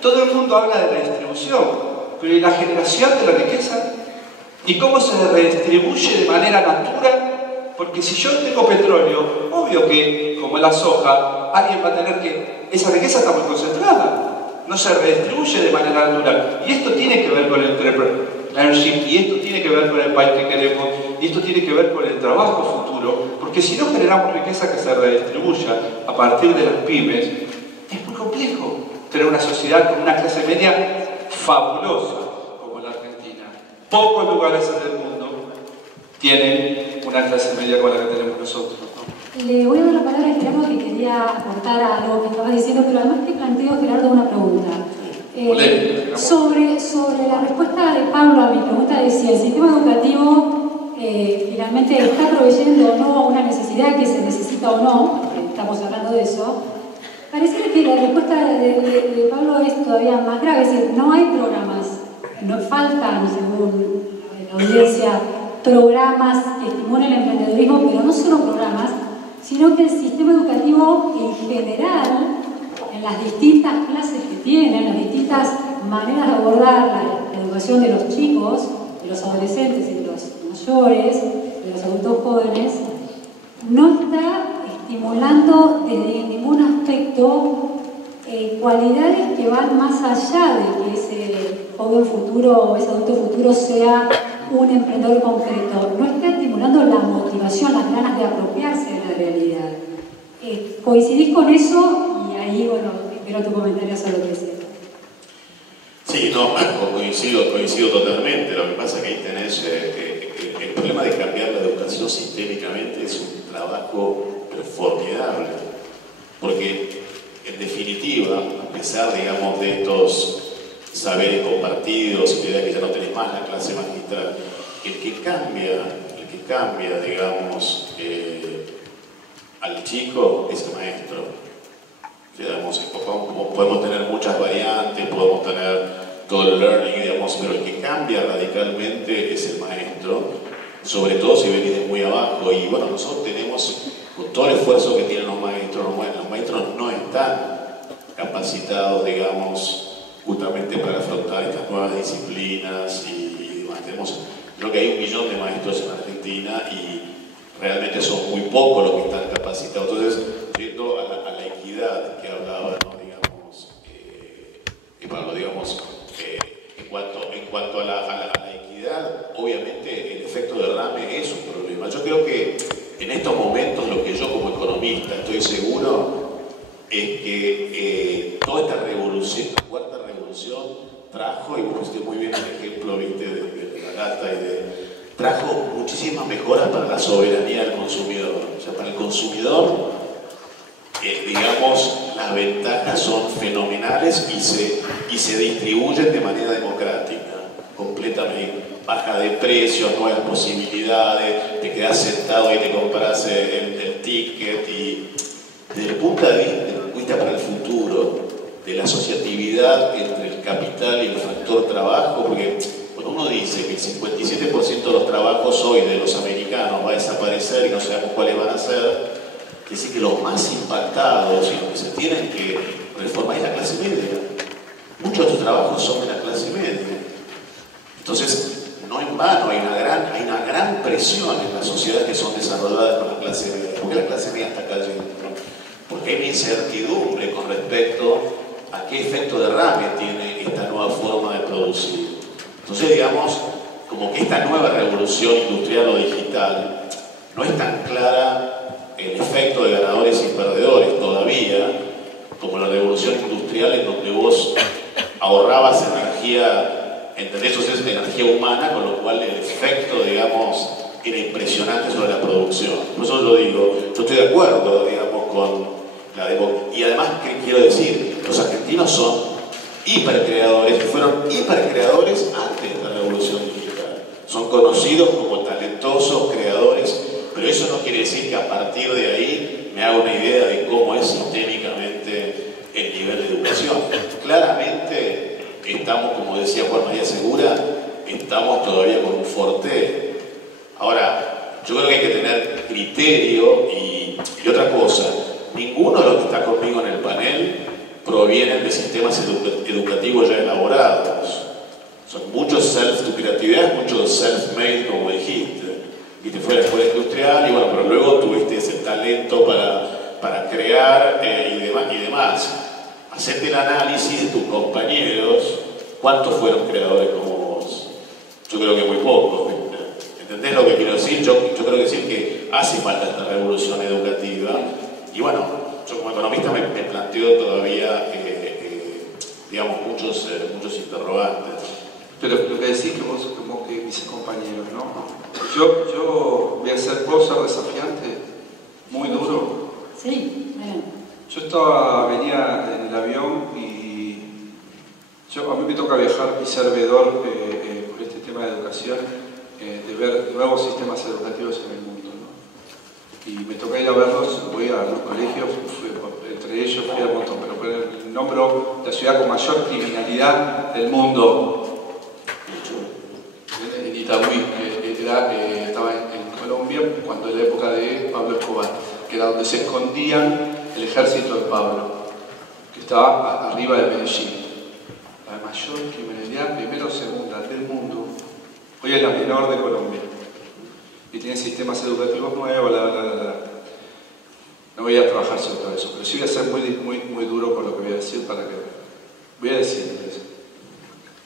Todo el mundo habla de la distribución, pero ¿y la generación de la riqueza? ¿Y cómo se redistribuye de manera natural? Porque si yo tengo petróleo, obvio que, como la soja, alguien va a tener que... Esa riqueza está muy concentrada, no se redistribuye de manera natural. Y esto tiene que ver con el entrepreneurship, y esto tiene que ver con el país que queremos, y esto tiene que ver con el trabajo futuro. futuro, porque si no generamos riqueza que se redistribuya a partir de las pymes, es muy complejo tener una sociedad con una clase media fabulosa como la Argentina. Pocos lugares en el mundo tienen una clase media como la que tenemos nosotros, ¿no? Le voy a dar la palabra a Gerardo, que quería aportar a algo que estabas diciendo, pero además te planteo, Gerardo, una pregunta. Sobre la respuesta de Pablo a mi pregunta, decía, el sistema educativo finalmente está proveyendo o no una necesidad que se necesita o no, porque estamos hablando de eso. Pareciera que la respuesta de Pablo es todavía más grave, es decir, no hay programas, no faltan, según la audiencia, programas que estimulen el emprendedurismo, pero no solo programas, sino que el sistema educativo en general, en las distintas clases que tiene, en las distintas maneras de abordar la educación de los chicos, de los adolescentes y de los mayores, de los adultos jóvenes, no está estimulando desde ningún aspecto cualidades que van más allá de que ese joven futuro o ese adulto futuro sea un emprendedor concreto. No está estimulando la motivación, las ganas de apropiarse de la realidad. ¿Coincidís con eso? Y ahí, bueno, espero tu comentario sobre lo que sea. Sí, no, coincido totalmente. Lo que pasa es que ahí tenés el problema de cambiar la educación sistémicamente es un trabajo formidable, porque en definitiva, a pesar, digamos, de estos saberes compartidos, y la idea que ya no tenés más la clase magistral, el que cambia, digamos, al chico es el maestro. Digamos, podemos tener muchas variantes, podemos tener todo el learning, digamos, pero el que cambia radicalmente es el maestro, sobre todo si venís de muy abajo. Y bueno, nosotros tenemos, con todo el esfuerzo que tienen los maestros no están capacitados, digamos, justamente para afrontar estas nuevas disciplinas y demás. Creo que hay 1 millón de maestros en Argentina y realmente son muy pocos los que están capacitados. Entonces, yendo a la equidad que hablaba, ¿no? Pablo, digamos, en cuanto a la equidad, obviamente el efecto derrame es un problema. Yo creo que en estos momentos lo que yo como economista estoy seguro es que toda esta revolución, la cuarta revolución, trajo, y vos pusiste muy bien el ejemplo, ¿viste? de la gata, trajo muchísimas mejoras para la soberanía del consumidor. O sea, para el consumidor, digamos, las ventajas son fenomenales y se distribuyen de manera democrática, completamente. Baja de precios, nuevas posibilidades, te quedas sentado y te compras el ticket, y desde el punto de vista para el futuro de la asociatividad entre el capital y el factor trabajo, porque cuando uno dice que el 57% de los trabajos hoy de los americanos va a desaparecer y no sabemos cuáles van a ser, es decir, que los más impactados y los que se tienen que reformar es la clase media. Muchos de estos trabajos son de la clase media. Entonces, no en vano hay una gran presión en las sociedades que son desarrolladas por la clase media. ¿Por qué la clase media está cayendo? Porque hay una incertidumbre con respecto a qué efecto derrame tiene esta nueva forma de producir. Entonces, digamos, como que esta nueva revolución industrial o digital no es tan clara el efecto de ganadores y perdedores todavía, como la revolución industrial, en donde vos ahorrabas energía, ¿entendés? Eso es energía humana, con lo cual el efecto, digamos, era impresionante sobre la producción. Por eso yo digo, yo estoy de acuerdo, digamos, con la democracia. Y además, ¿qué quiero decir? Los argentinos son hipercreadores, fueron hipercreadores antes de la revolución digital. Son conocidos como talentosos creadores, pero eso no quiere decir que a partir de ahí me haga una idea de cómo es sistémicamente el nivel de educación. Claramente estamos, como decía Juan María Segura, estamos todavía con un forte. Ahora, yo creo que hay que tener criterio y otra cosa. Ninguno de los que está conmigo en el panel provienen de sistemas educativos ya elaborados. Son muchos tu creatividad es mucho self-made, como dijiste. Y te fue a la escuela industrial y bueno, pero luego tuviste ese talento para crear y demás. Hacete el análisis de tus compañeros, ¿cuántos fueron creadores como vos? Yo creo que muy pocos, ¿viste? ¿Entendés lo que quiero decir? Yo creo que decir que hace falta esta revolución educativa. Y bueno, yo como economista me planteo todavía, digamos, muchos interrogantes. Pero lo que decís que vos, como que mis compañeros, ¿no? Yo voy a ser, ¿puedo ser desafiante? Muy duro. Sí, bueno. Yo venía en el avión y a mí me toca viajar y ser veedor por este tema de educación, de ver nuevos sistemas educativos en el mundo, ¿no? Y me toca ir a verlos, voy a los colegios, entre ellos fui a montón, pero nombro la ciudad con mayor criminalidad del mundo. En Itagüí, estaba en Colombia cuando en la época de Pablo Escobar, que era donde se escondían el ejército de Pablo, que estaba arriba de Medellín. La mayor criminalidad, primera o segunda del mundo, hoy es la menor de Colombia. Y tiene sistemas educativos nuevos, No voy a trabajar sobre todo eso, pero sí voy a ser muy duro con lo que voy a decir para que... Voy a decirles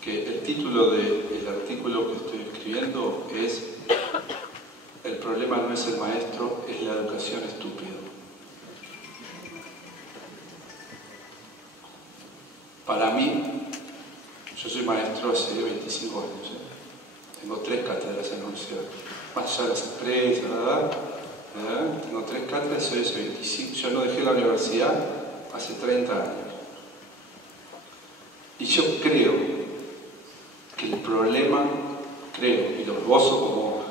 que el título del artículo que estoy escribiendo es "El problema no es el maestro, es la educación estúpida". Para mí, yo soy maestro hace 25 años, tengo 3 cátedras en la universidad, más allá de las empresas, ¿verdad? Tengo 3 cátedras, soy hace 25, yo no dejé la universidad hace 30 años. Y yo creo que el problema, y lo esbozo como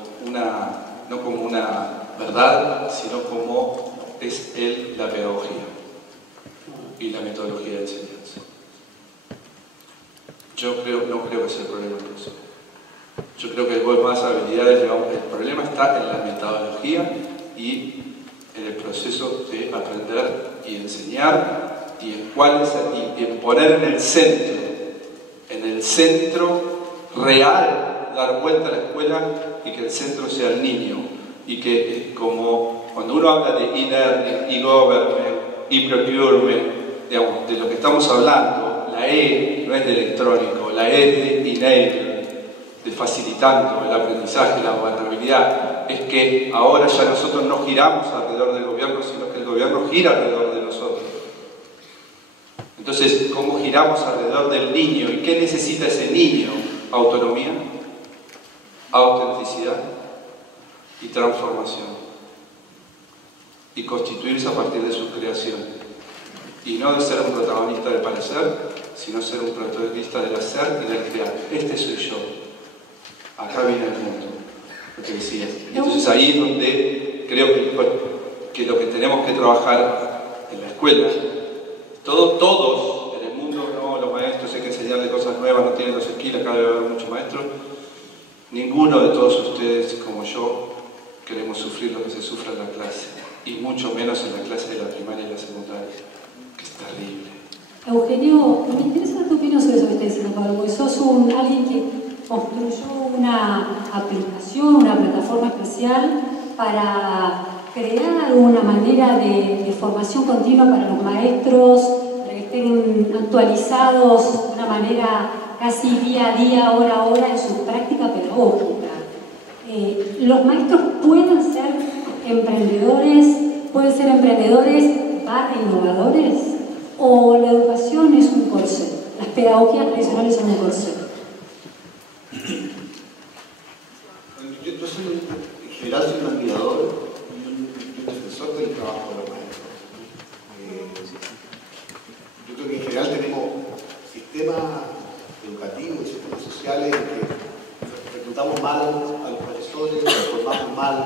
no como una verdad, sino como es la pedagogía y la metodología de enseñanza. Yo no creo que sea el problema del profesor. Yo creo que hay más habilidades, digamos, el problema está en la metodología y en el proceso de aprender y enseñar y en poner en el centro real, dar vuelta a la escuela y que el centro sea el niño. Y que como cuando uno habla de e-learning, e-government, e-procurement, digamos, de lo que estamos hablando, la E no es de electrónico, la E es de enable, de facilitando el aprendizaje, la gobernabilidad. Es que ahora ya nosotros no giramos alrededor del gobierno, sino que el gobierno gira alrededor de nosotros. Entonces, ¿cómo giramos alrededor del niño? ¿Y qué necesita ese niño? Autonomía, autenticidad y transformación. Y constituirse a partir de su creación. Y no de ser un protagonista del parecer, sino ser un protagonista del hacer y del crear. Este soy yo. Acá viene el mundo. Lo que decía. Entonces ahí es donde creo que lo que tenemos que trabajar en la escuela, todos en el mundo, no los maestros, hay que enseñarle cosas nuevas, no tienen los skills, acá debe haber muchos maestros. Ninguno de todos ustedes, como yo, queremos sufrir lo que se sufre en la clase, y mucho menos en la clase de la primaria y la secundaria, que es terrible. Eugenio, me interesa tu opinión sobre eso que estás diciendo, Pablo, porque sos alguien que construyó una aplicación, una plataforma especial para crear una manera de formación continua para los maestros, para que estén actualizados de una manera casi día a día, hora a hora en su práctica pedagógica. Los maestros pueden ser emprendedores innovadores, o la educación es un corset, las pedagogías tradicionales son un corset. Yo soy, en general, soy un admirador y un defensor del trabajo de los maestros. Yo creo que en general tenemos sistemas educativos y sistemas sociales en que reclutamos mal a los profesores, los formamos mal,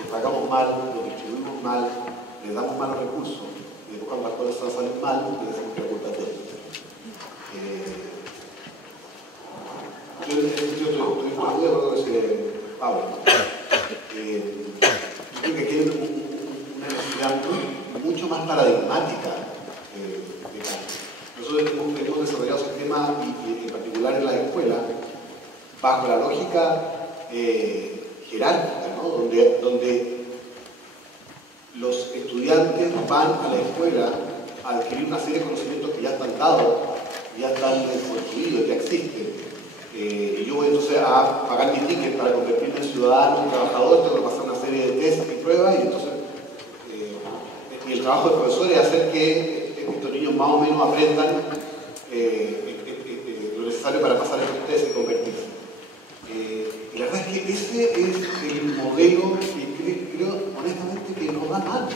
les pagamos mal, los distribuimos mal, les damos malos recursos, y después cuando las cosas salen mal, les decimos que la culpa es de ellos. Yo en ese sentido estoy muy de acuerdo con ese Pablo. Yo creo que aquí hay una necesidad mucho más paradigmática de cambio. Nosotros hemos desarrollado sistemas, y en particular en las escuelas, bajo la lógica jerárquica, ¿no? donde los estudiantes van a la escuela a adquirir una serie de conocimientos que ya están dados, ya están construidos, ya existen. Y yo voy entonces a pagar mi ticket para convertirme en ciudadano y trabajador, tengo que pasar una serie de test y pruebas, y entonces y el trabajo del profesor es hacer que estos niños más o menos aprendan lo necesario para pasar estos test y convertirse. Y la verdad es que ese es el modelo que creo honestamente que nos da mal.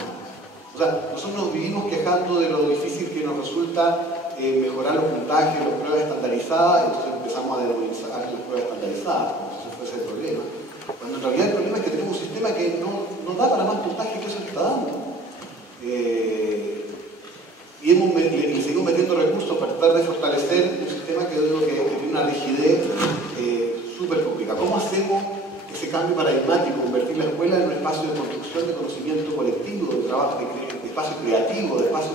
O sea, nosotros nos vivimos quejando de lo difícil que nos resulta mejorar los puntajes, las pruebas estandarizadas, entonces empezamos a denominizar las pruebas estandarizadas, como si ese fuese el problema. Cuando en realidad el problema es que tenemos un sistema que no da para más puntaje que eso que está dando. Y seguimos metiendo recursos para tratar de fortalecer un sistema que digo que tiene una rigidez súper complicada. ¿Cómo hacemos ese cambio paradigmático, convertir la escuela en un espacio de construcción de conocimiento colectivo, de trabajo, de espacio creativo, de espacio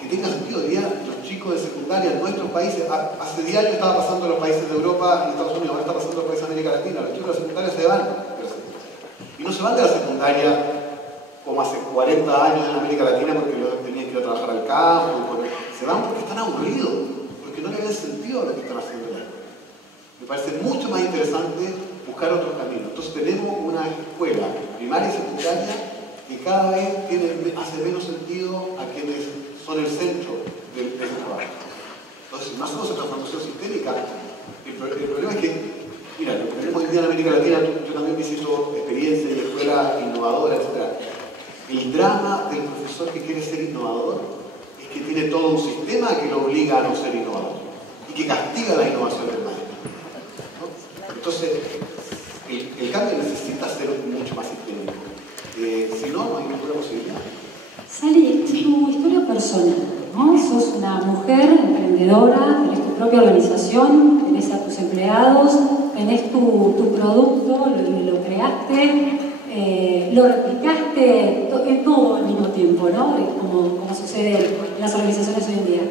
que tenga sentido? Hoy día los chicos de secundaria en nuestros países, hace 10 años estaba pasando en los países de Europa y Estados Unidos, ahora está pasando en los países de América Latina. Los chicos de la secundaria se van de la secundaria. Y no se van de la secundaria como hace 40 años en América Latina porque tenían que ir a trabajar al campo, se van porque están aburridos, porque no le ven sentido a lo que están haciendo en la escuela. Me parece mucho más interesante buscar otros caminos. Entonces tenemos una escuela primaria y secundaria que cada vez hace menos sentido a quienes son el centro del trabajo. Entonces, si no hacemos esa transformación sistémica, el problema es que, mira, lo que tenemos hoy día en América Latina, yo también hizo experiencia y escuela innovadora, etc. El drama del profesor que quiere ser innovador es que tiene todo un sistema que lo obliga a no ser innovador y que castiga la innovación del maestro, ¿no? Entonces, el cambio necesita ser mucho más sistémico. Si no, no hay ninguna posibilidad. Sally, tu historia personal, ¿no? Sos una mujer emprendedora, tenés tu propia organización, tenés a tus empleados, tenés tu producto, lo creaste, lo replicaste todo al mismo tiempo, ¿no? Como sucede en las organizaciones hoy en día.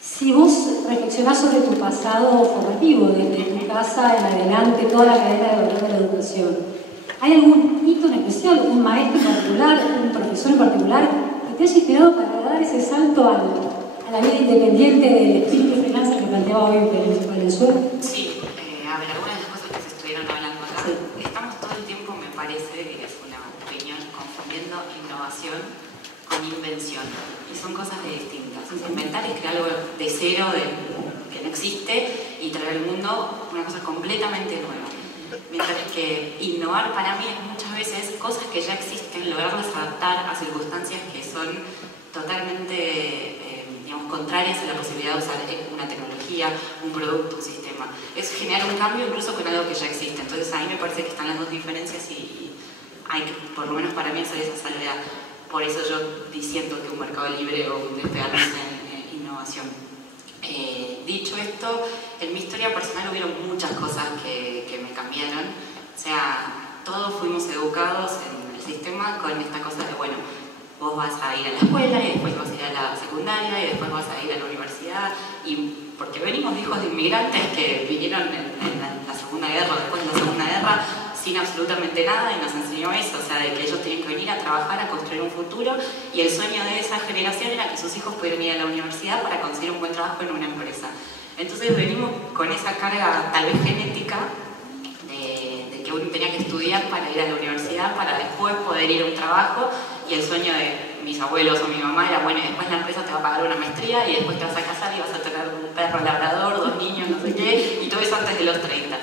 Si vos reflexionás sobre tu pasado formativo, desde tu casa en adelante, toda la cadena de valor de la educación, ¿hay algún hito en especial, un maestro en particular, un profesor en particular, que te haya inspirado para dar ese salto a la vida independiente del espíritu freelancer que planteaba hoy Venezuela? Sí, a ver, algunas de las cosas que se estuvieron hablando acá, sí. Estamos todo el tiempo, me parece, que es una opinión, confundiendo innovación con invención. Y son cosas distintas. O sea, inventar es crear algo de cero, que no existe, y traer al mundo una cosa completamente nueva. Mientras que innovar para mí es muchas veces cosas que ya existen, lograrlas adaptar a circunstancias que son totalmente, digamos, contrarias a la posibilidad de usar una tecnología, un producto, un sistema. Es generar un cambio incluso con algo que ya existe. Entonces a mí me parece que están las dos diferencias y hay que, por lo menos para mí, hacer esa salvedad. Por eso yo diciendo que un mercado libre o un despegarnos en innovación. Dicho esto, en mi historia personal hubieron muchas cosas que me cambiaron. O sea, todos fuimos educados en el sistema con esta cosa de, bueno, vos vas a ir a la escuela y después vas a ir a la secundaria y después vas a ir a la universidad. Y porque venimos de hijos de inmigrantes que vinieron en la Segunda Guerra, después de la Segunda Guerra, sin absolutamente nada, y nos enseñó eso, o sea, de que ellos tenían que venir a trabajar, a construir un futuro, y el sueño de esa generación era que sus hijos pudieran ir a la universidad para conseguir un buen trabajo en una empresa. Entonces venimos con esa carga tal vez genética de que uno tenía que estudiar para ir a la universidad, para después poder ir a un trabajo, y el sueño de mis abuelos o mi mamá era, bueno, y después la empresa te va a pagar una maestría, y después te vas a casar y vas a tener un perro labrador, 2 niños, no sé qué, y todo eso antes de los 30.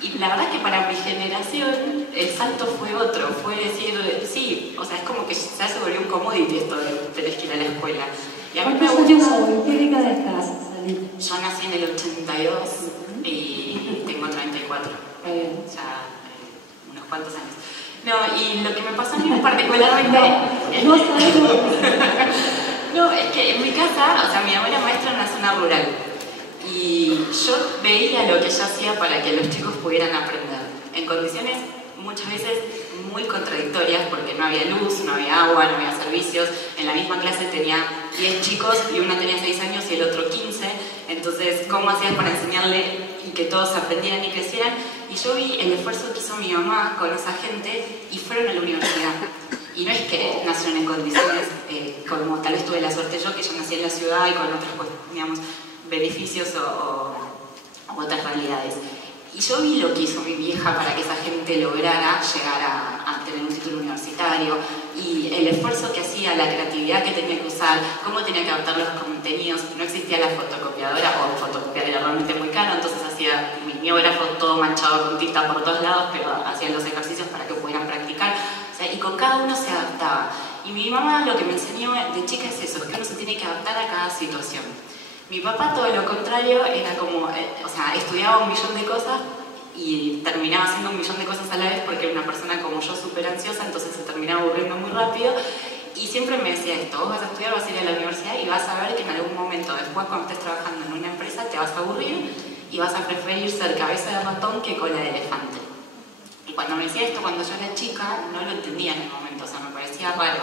Y la verdad es que para mi generación el salto fue otro, fue decir, sí, o sea, es como que ya se volvió un commodity esto de tener que ir a la escuela. Y a mí me ¿Cuántos años hoy? ¿Qué década estás, Sally? Yo nací en el 82 y tengo 34. Ya unos cuantos años. No, y lo que me pasó a mí particularmente... No sabemos. No, es que en mi casa, o sea, mi abuela maestra en una zona rural. Y yo veía lo que ella hacía para que los chicos pudieran aprender, en condiciones muchas veces muy contradictorias, porque no había luz, no había agua, no había servicios. En la misma clase tenía 10 chicos y uno tenía 6 años y el otro 15. Entonces, ¿cómo hacías para enseñarle y que todos aprendieran y crecieran? Y yo vi el esfuerzo que hizo mi mamá con esa gente y fueron a la universidad. Y no es que nacieron en condiciones, como tal vez tuve la suerte yo, que yo nací en la ciudad y con otros, pues, digamos, beneficios o otras realidades. Y yo vi lo que hizo mi vieja para que esa gente lograra llegar a tener un título universitario, y el esfuerzo que hacía, la creatividad que tenía que usar, cómo tenía que adaptar los contenidos. No existía la fotocopiadora, o fotocopiar era realmente muy caro, entonces hacía mimeógrafo todo manchado con tinta por todos lados, pero hacían los ejercicios para que pudieran practicar. O sea, y con cada uno se adaptaba. Y mi mamá lo que me enseñó de chica es eso, es que uno se tiene que adaptar a cada situación. Mi papá, todo lo contrario, era como, o sea, estudiaba un millón de cosas y terminaba haciendo un millón de cosas a la vez porque era una persona como yo súper ansiosa, entonces se terminaba aburriendo muy rápido. Y siempre me decía esto: vos vas a estudiar, vas a ir a la universidad y vas a ver que en algún momento después, cuando estés trabajando en una empresa, te vas a aburrir y vas a preferir ser cabeza de ratón que cola de elefante. Y cuando me decía esto, cuando yo era chica, no lo entendía en el momento, o sea, me parecía raro.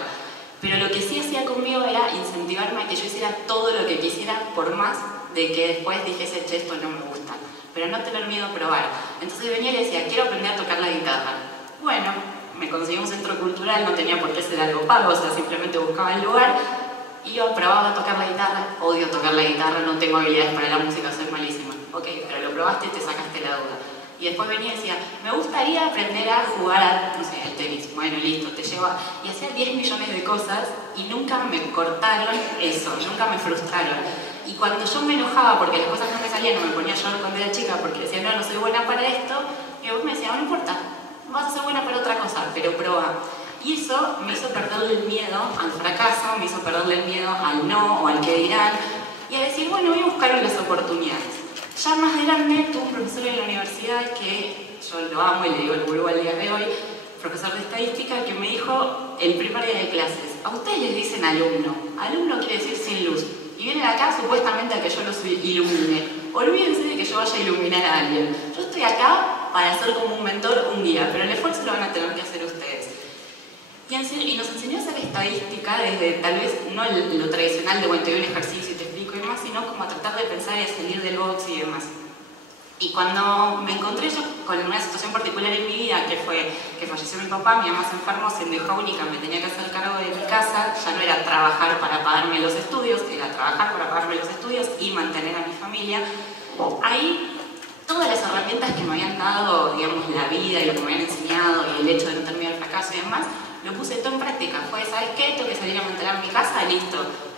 Pero lo que sí hacía conmigo era incentivarme a que yo hiciera todo lo que quisiera, por más de que después dijese, che, esto no me gusta. Pero no tener miedo a probar. Entonces venía y le decía, quiero aprender a tocar la guitarra. Bueno, me conseguí un centro cultural, no tenía por qué ser algo pago, o sea, simplemente buscaba el lugar, iba, probaba a tocar la guitarra. Odio tocar la guitarra, no tengo habilidades para la música, soy malísima. Ok, pero lo probaste y te sacaste la duda. Y después venía y decía, me gustaría aprender a jugar a, no sé, al tenis. Bueno, listo, te lleva. Y hacía 10 millones de cosas y nunca me cortaron eso, nunca me frustraron. Y cuando yo me enojaba porque las cosas no me salían, o me ponía a llorar cuando era chica porque decía, no, no soy buena para esto, y vos me decía, no importa, vas a ser buena para otra cosa, pero prueba. Y eso me hizo perderle el miedo al fracaso, me hizo perderle el miedo al no o al que dirán, y a decir, bueno, voy a buscar las oportunidades. Ya más grande tuve un profesor en la universidad que yo lo amo y le digo el vuelvo al día de hoy, profesor de estadística, que me dijo el primer día de clases, a ustedes les dicen alumno, alumno quiere decir sin luz, y vienen acá supuestamente a que yo los ilumine. Olvídense de que yo vaya a iluminar a alguien. Yo estoy acá para ser como un mentor, un guía, pero el esfuerzo lo van a tener que hacer ustedes. Y nos enseñó a hacer estadística desde tal vez no lo tradicional de, bueno, te doy un ejercicio y te explico y demás, sino como a tratar de pensar y a salir del box y demás. Y cuando me encontré yo con una situación particular en mi vida, que fue que falleció mi papá, mi mamá se enfermó, siendo hija única, me tenía que hacer cargo de mi casa, ya no era trabajar para pagarme los estudios, era trabajar para pagarme los estudios y mantener a mi familia. Ahí todas las herramientas que me habían dado, digamos, la vida y lo que me habían enseñado y el hecho de no tener miedo al fracaso y demás, lo puse todo en práctica. Fue, ¿sabes qué? Tengo que salir a mantener mi casa, listo.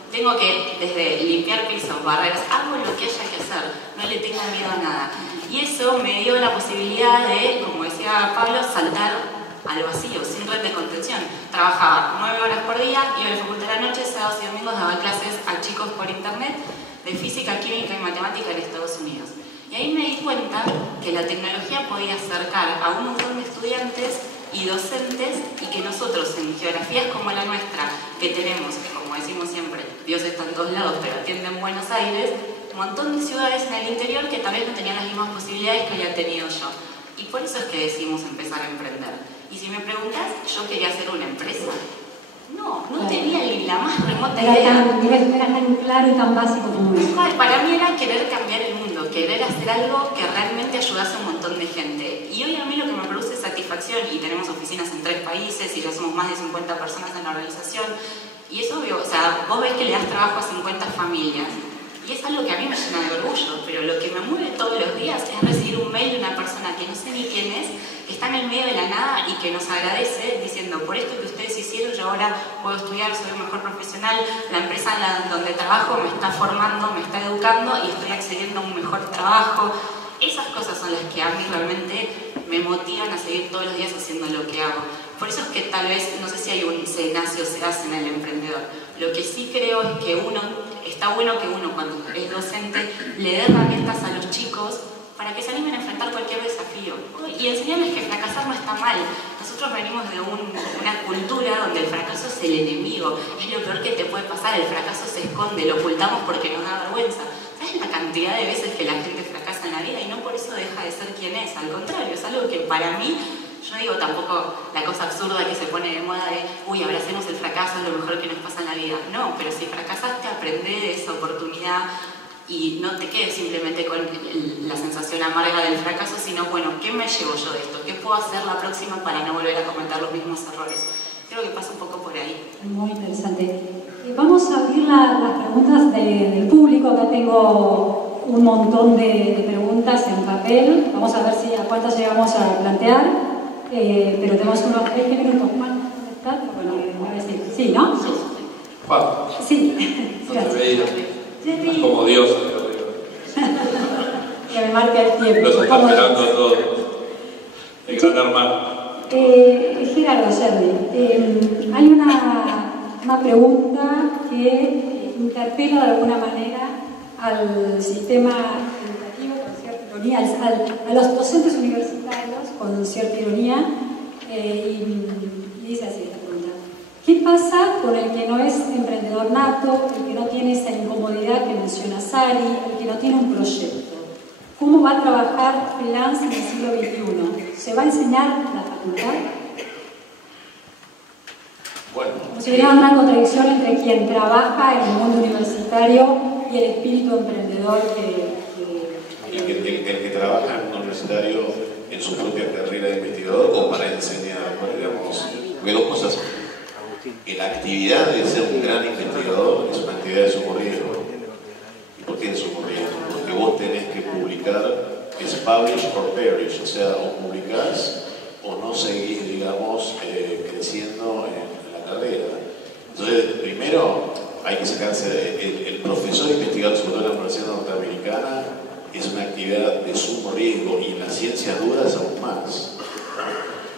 Tengo que, desde limpiar pisos, barreras, hago lo que haya que hacer, no le tengo miedo a nada. Y eso me dio la posibilidad de, como decía Pablo, saltar al vacío, sin red de contención. Trabajaba 9 horas por día, iba a la facultad de la noche, sábados y domingos daba clases a chicos por internet de física, química y matemática en Estados Unidos. Y ahí me di cuenta que la tecnología podía acercar a un montón de estudiantes y docentes, y que nosotros en geografías como la nuestra, que tenemos, como decimos siempre, Dios está en todos lados, pero atiende en Buenos Aires, un montón de ciudades en el interior que tal vez no tenían las mismas posibilidades que había tenido yo. Y por eso es que decidimos empezar a emprender. Y si me preguntas, ¿yo quería hacer una empresa? No, no tenía ni la más remota idea. Era tan claro y tan básico como eso. Para mí era querer cambiar el mundo, querer hacer algo que realmente ayudase a un montón de gente. Y hoy a mí lo que me produce satisfacción, y tenemos oficinas en 3 países y ya somos más de 50 personas en la organización, y es obvio, o sea, vos ves que le das trabajo a 50 familias, y es algo que a mí me llena de orgullo, pero lo que me mueve todos los días es recibir un mail de una persona que no sé ni quién es, que está en el medio de la nada y que nos agradece diciendo, por esto que ustedes hicieron, yo ahora puedo estudiar, soy un mejor profesional, la empresa donde trabajo me está formando, me está educando y estoy accediendo a un mejor trabajo. Esas cosas son las que a mí realmente me motivan a seguir todos los días haciendo lo que hago. Por eso es que tal vez, no sé si hay un se nace o se hace en el emprendedor. Lo que sí creo es que está bueno que uno cuando es docente le dé herramientas a los chicos para que se animen a enfrentar cualquier desafío y enseñarles que fracasar no está mal. Nosotros venimos de una cultura donde el fracaso es el enemigo, es lo peor que te puede pasar, el fracaso se esconde, lo ocultamos porque nos da vergüenza. ¿Sabes la cantidad de veces que la gente fracasa en la vida y no por eso deja de ser quien es? Al contrario, es algo que para mí, yo digo tampoco la cosa absurda que se pone de moda de uy, abracemos el fracaso, es lo mejor que nos pasa en la vida. No, pero si fracasaste, aprende de esa oportunidad y no te quedes simplemente con la sensación amarga del fracaso, sino bueno, ¿qué me llevo yo de esto? ¿Qué puedo hacer la próxima para no volver a cometer los mismos errores? Creo que pasa un poco por ahí. Muy interesante. Vamos a abrir las preguntas del público. Acá tengo un montón de preguntas en papel. Vamos a ver a cuántas llegamos a plantear, pero tenemos unos 10 minutos más. ¿Dónde está? Bueno, voy a decir. Sí, ¿no? Juan, Sí. no te veía. Jerry. Como Dios. Que me marca el tiempo. Los está esperando a todos. El gran hermano. Gerardo, Jerry, hay una pregunta que interpela de alguna manera al sistema educativo con cierta ironía, a los docentes universitarios con cierta ironía, y dice así esta pregunta: ¿qué pasa con el que no es emprendedor nato, el que no tiene esa incomodidad que menciona Sari, el que no tiene un proyecto? ¿Cómo va a trabajar freelance en el siglo XXI? ¿Se va a enseñar en la facultad? Bueno, Como si hubiera una contradicción entre quien trabaja en el mundo universitario y el espíritu emprendedor el que trabaja en un universitario en su propia carrera de investigador o para enseñar, bueno, digamos, porque dos cosas. La actividad de ser un gran investigador es una actividad de sumo riesgo. ¿Y por qué de sumo riesgo? Porque vos tenés que publicar, es publish or perish, o sea, o publicás o no seguís, digamos, creciendo en la carrera. Entonces, primero hay que sacarse el profesor investigador, sobre todo en la Universidad Norteamericana, es una actividad de sumo riesgo y en las ciencias duras aún más.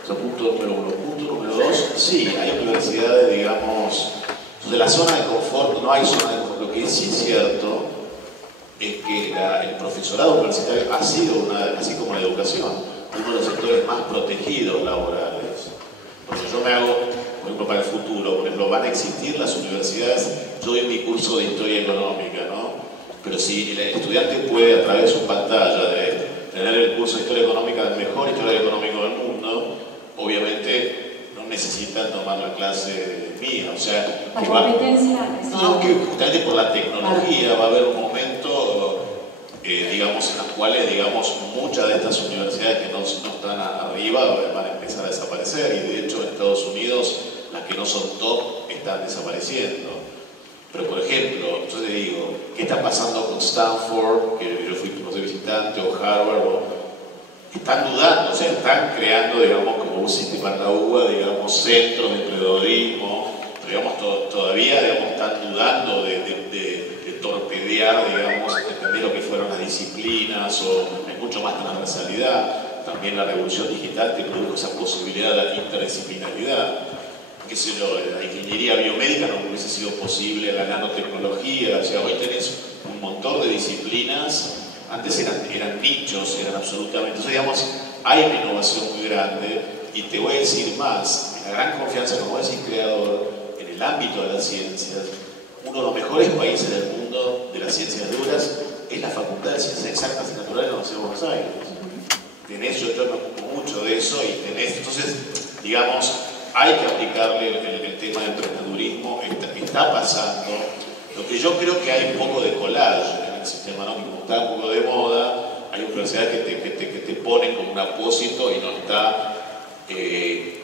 O sea, punto número uno. Punto número dos, sí, hay universidades, digamos, de la zona de confort, no hay zona de confort. Lo que sí es cierto es que el profesorado universitario ha sido, así como la educación, uno de los sectores más protegidos laborales. Porque yo me hago, por ejemplo, para el futuro, por ejemplo, van a existir las universidades, yo doy mi curso de historia económica, ¿no? Pero si el estudiante puede, a través de su pantalla, de tener el curso de historia económica del mejor historiador económico del mundo, obviamente no necesitan tomar la clase mía, o sea, la competencia. No, que justamente por la tecnología va a haber un momento, digamos, en los cuales, digamos, muchas de estas universidades que no están arriba van a empezar a desaparecer, y de hecho en Estados Unidos las que no son top están desapareciendo. Pero por ejemplo, yo te digo, ¿qué está pasando con Stanford, que yo fui profesor visitante, o Harvard? Están dudando, o sea, están creando, digamos, como un sistema en la UBA, digamos, centros de emprendedorismo, pero digamos, todavía, digamos, están dudando de torpedear, digamos, entender lo que fueron las disciplinas, o hay mucho más transversalidad. También la revolución digital te produjo esa posibilidad de la interdisciplinaridad. Qué sé yo, la ingeniería biomédica no hubiese sido posible, la nanotecnología, o sea, hoy tenés un montón de disciplinas. Antes eran nichos, eran absolutamente... Entonces, digamos, hay una innovación muy grande, y te voy a decir más, la gran confianza, como decís, creador, en el ámbito de las ciencias, uno de los mejores países del mundo de las ciencias duras es la Facultad de Ciencias Exactas y Naturales de la Universidad de Buenos Aires. Tenés, yo me ocupo mucho de eso, y tenés, entonces, digamos, hay que aplicarle el tema de emprendedurismo, está pasando. Lo que yo creo que hay un poco de collage en el sistema, ¿no? Como está un poco de moda, hay universidades que te ponen como un apósito y no está.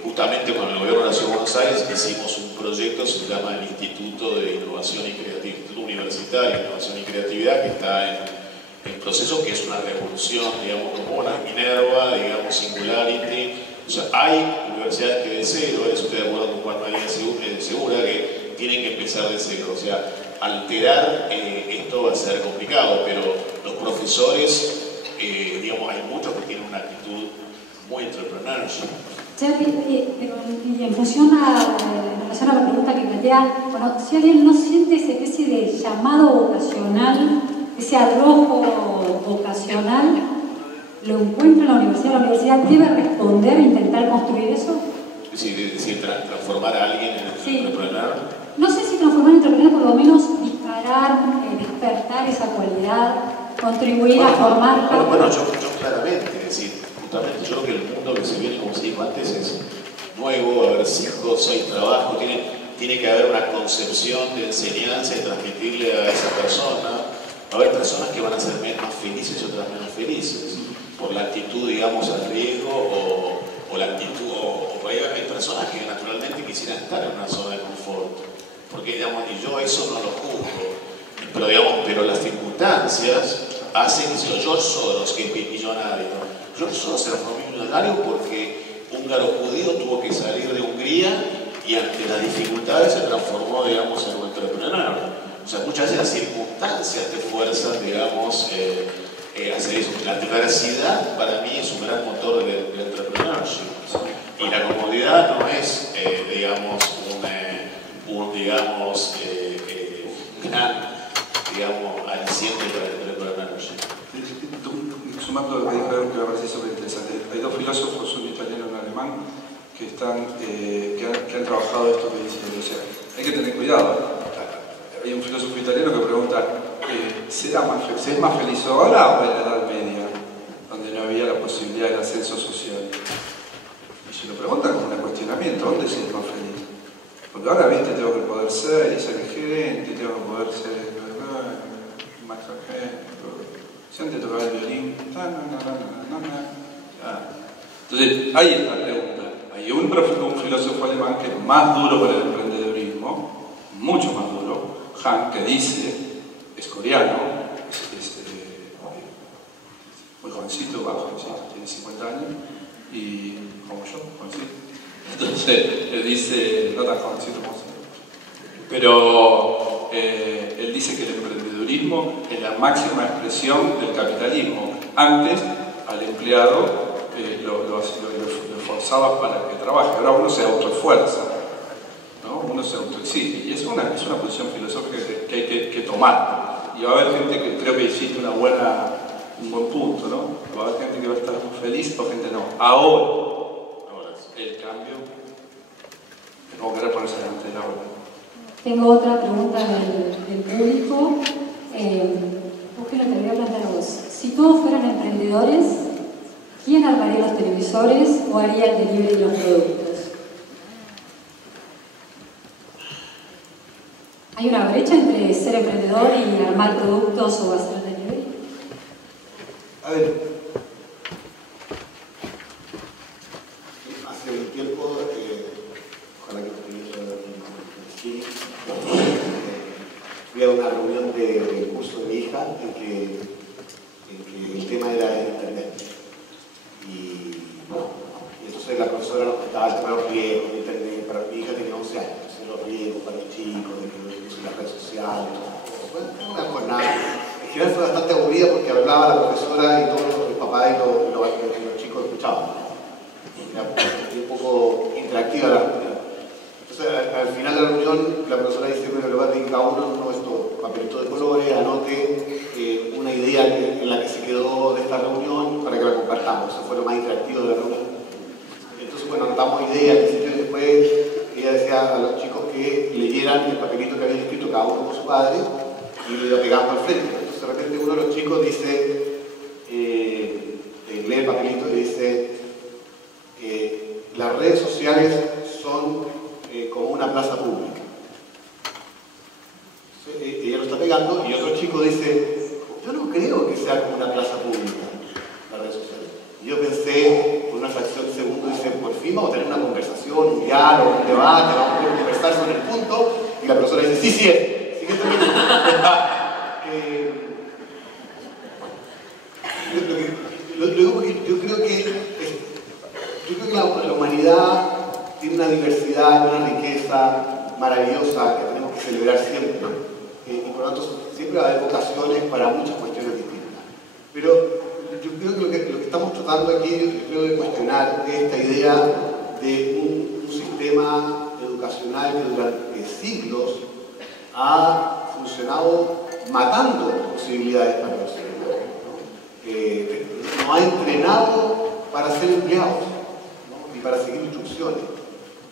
Justamente con el gobierno de la Ciudad de Buenos Aires hicimos un proyecto, se llama el Instituto de Innovación y Creatividad, Instituto Universitario de Innovación y Creatividad, que está en proceso, que es una revolución, digamos, como una Minerva, digamos, Singularity. O sea, hay universidades que de cero, estoy de acuerdo con Juan María Segura, que tienen que empezar de cero. O sea, alterar esto va a ser complicado, pero los profesores, digamos, hay muchos que tienen una actitud muy entrepreneurial. Y en relación a la pregunta que plantea, bueno, si alguien no siente esa especie de llamado vocacional, ese arrojo vocacional, ¿lo encuentra en la universidad debe responder e intentar construir eso? Es decir, transformar a alguien en entrepreneur. No sé si transformar en entrepreneur, por lo menos disparar, despertar esa cualidad, contribuir a formar. Bueno, yo claramente, es decir, justamente yo creo que el mundo que se viene, como se dijo antes, es nuevo, va a haber 5 o 6 trabajos, tiene que haber una concepción de enseñanza y transmitirle a esa persona. Va a haber personas que van a ser más felices y otras menos felices, por la actitud, digamos, al riesgo, o la actitud, o por ahí hay personas que naturalmente quisieran estar en una zona de confort, porque, digamos, y yo eso no lo juzgo, pero, digamos, pero las circunstancias hace, George Soros, que es millonario. George Soros era millonario porque húngaro judío tuvo que salir de Hungría y ante las dificultades se transformó, digamos, en un entrepreneur. O sea, muchas veces las circunstancias te fuerzan, digamos, a hacer eso. La diversidad para mí es un gran motor del entrepreneurship. Y la comodidad no es, digamos, gran, digamos, aliciente para el entrepreneurship. Sumando lo que dijo que me parece súper interesante. Hay dos filósofos, un italiano y un alemán, que han trabajado esto que dice. O sea, hay que tener cuidado. Hay un filósofo italiano que pregunta, ¿se es más feliz ahora o en la Edad Media, donde no había la posibilidad del ascenso social? Y se lo preguntan como un cuestionamiento, ¿dónde se es más feliz? Porque ahora, viste, tengo que poder ser, y ser el gerente, tengo que poder ser más agente. Si antes tocaba el violín, entonces, ahí está la pregunta. Hay un filósofo alemán que es más duro para el emprendedurismo, mucho más duro, Han, que dice, es coreano, es muy jovencito, tiene 50 años, y como yo, jovencito. Entonces, él dice, no tan jovencito como yo, pero él dice que el emprendedurismo es la máxima expresión del capitalismo. Antes, al empleado lo forzaba para que trabaje, ahora uno se autoesfuerza, ¿no? Uno se autoexige, y es una posición filosófica que hay que tomar. Y va a haber gente que creo que hiciste un buen punto, ¿no? Va a haber gente que va a estar muy feliz o gente no. Ahora el cambio, no querer ponerse delante de la hora. Tengo otra pregunta del público. Eugenio, te voy a plantear a vos. Si todos fueran emprendedores, ¿quién armaría los televisores o haría el delivery de los productos? ¿Hay una brecha entre ser emprendedor y armar productos o hacer el delivery? A ver, hace un tiempo, ojalá que no te fui a una reunión del curso de mi hija en que el tema era el internet. Y entonces la profesora nos contaba el tema de los riesgos de internet. Para mi hija tenía 11 años, entonces los riesgos para los chicos, de las redes sociales, bueno, una jornada. En general fue bastante aburrida porque hablaba la profesora y todos los papás y los chicos escuchaban. Era un poco interactiva la reunión. Entonces, al final de la reunión, la profesora dice, bueno, le va a pedir cada uno estos papelitos de colores, anote una idea en la que se quedó de esta reunión para que la compartamos. Eso fue lo más interactivo de la reunión. Entonces, bueno, anotamos ideas, y después ella decía a los chicos que leyeran el papelito que había escrito cada uno con su padre y lo pegamos al frente. Entonces, de repente uno de los chicos dice, lee el papelito y dice, las redes sociales son como una plaza pública. Ella lo está pegando y otro chico dice, yo no creo que sea como una plaza pública las redes sociales. Y yo pensé, por una fracción de segundo, dice, por fin vamos a tener una conversación, un diálogo, un debate, vamos a poder conversar sobre el punto. Y la profesora dice, sí es. Siguiente minuto. Yo creo que la humanidad tiene una diversidad, una riqueza maravillosa que tenemos que celebrar siempre. Y por lo tanto, siempre va a haber vocaciones para muchas cuestiones distintas. Pero yo creo que lo que estamos tratando aquí, yo creo de cuestionar esta idea de un sistema educacional que durante siglos ha funcionado matando posibilidades para los seres humanos. Nos ha entrenado para ser empleados, ¿no? Y para seguir instrucciones.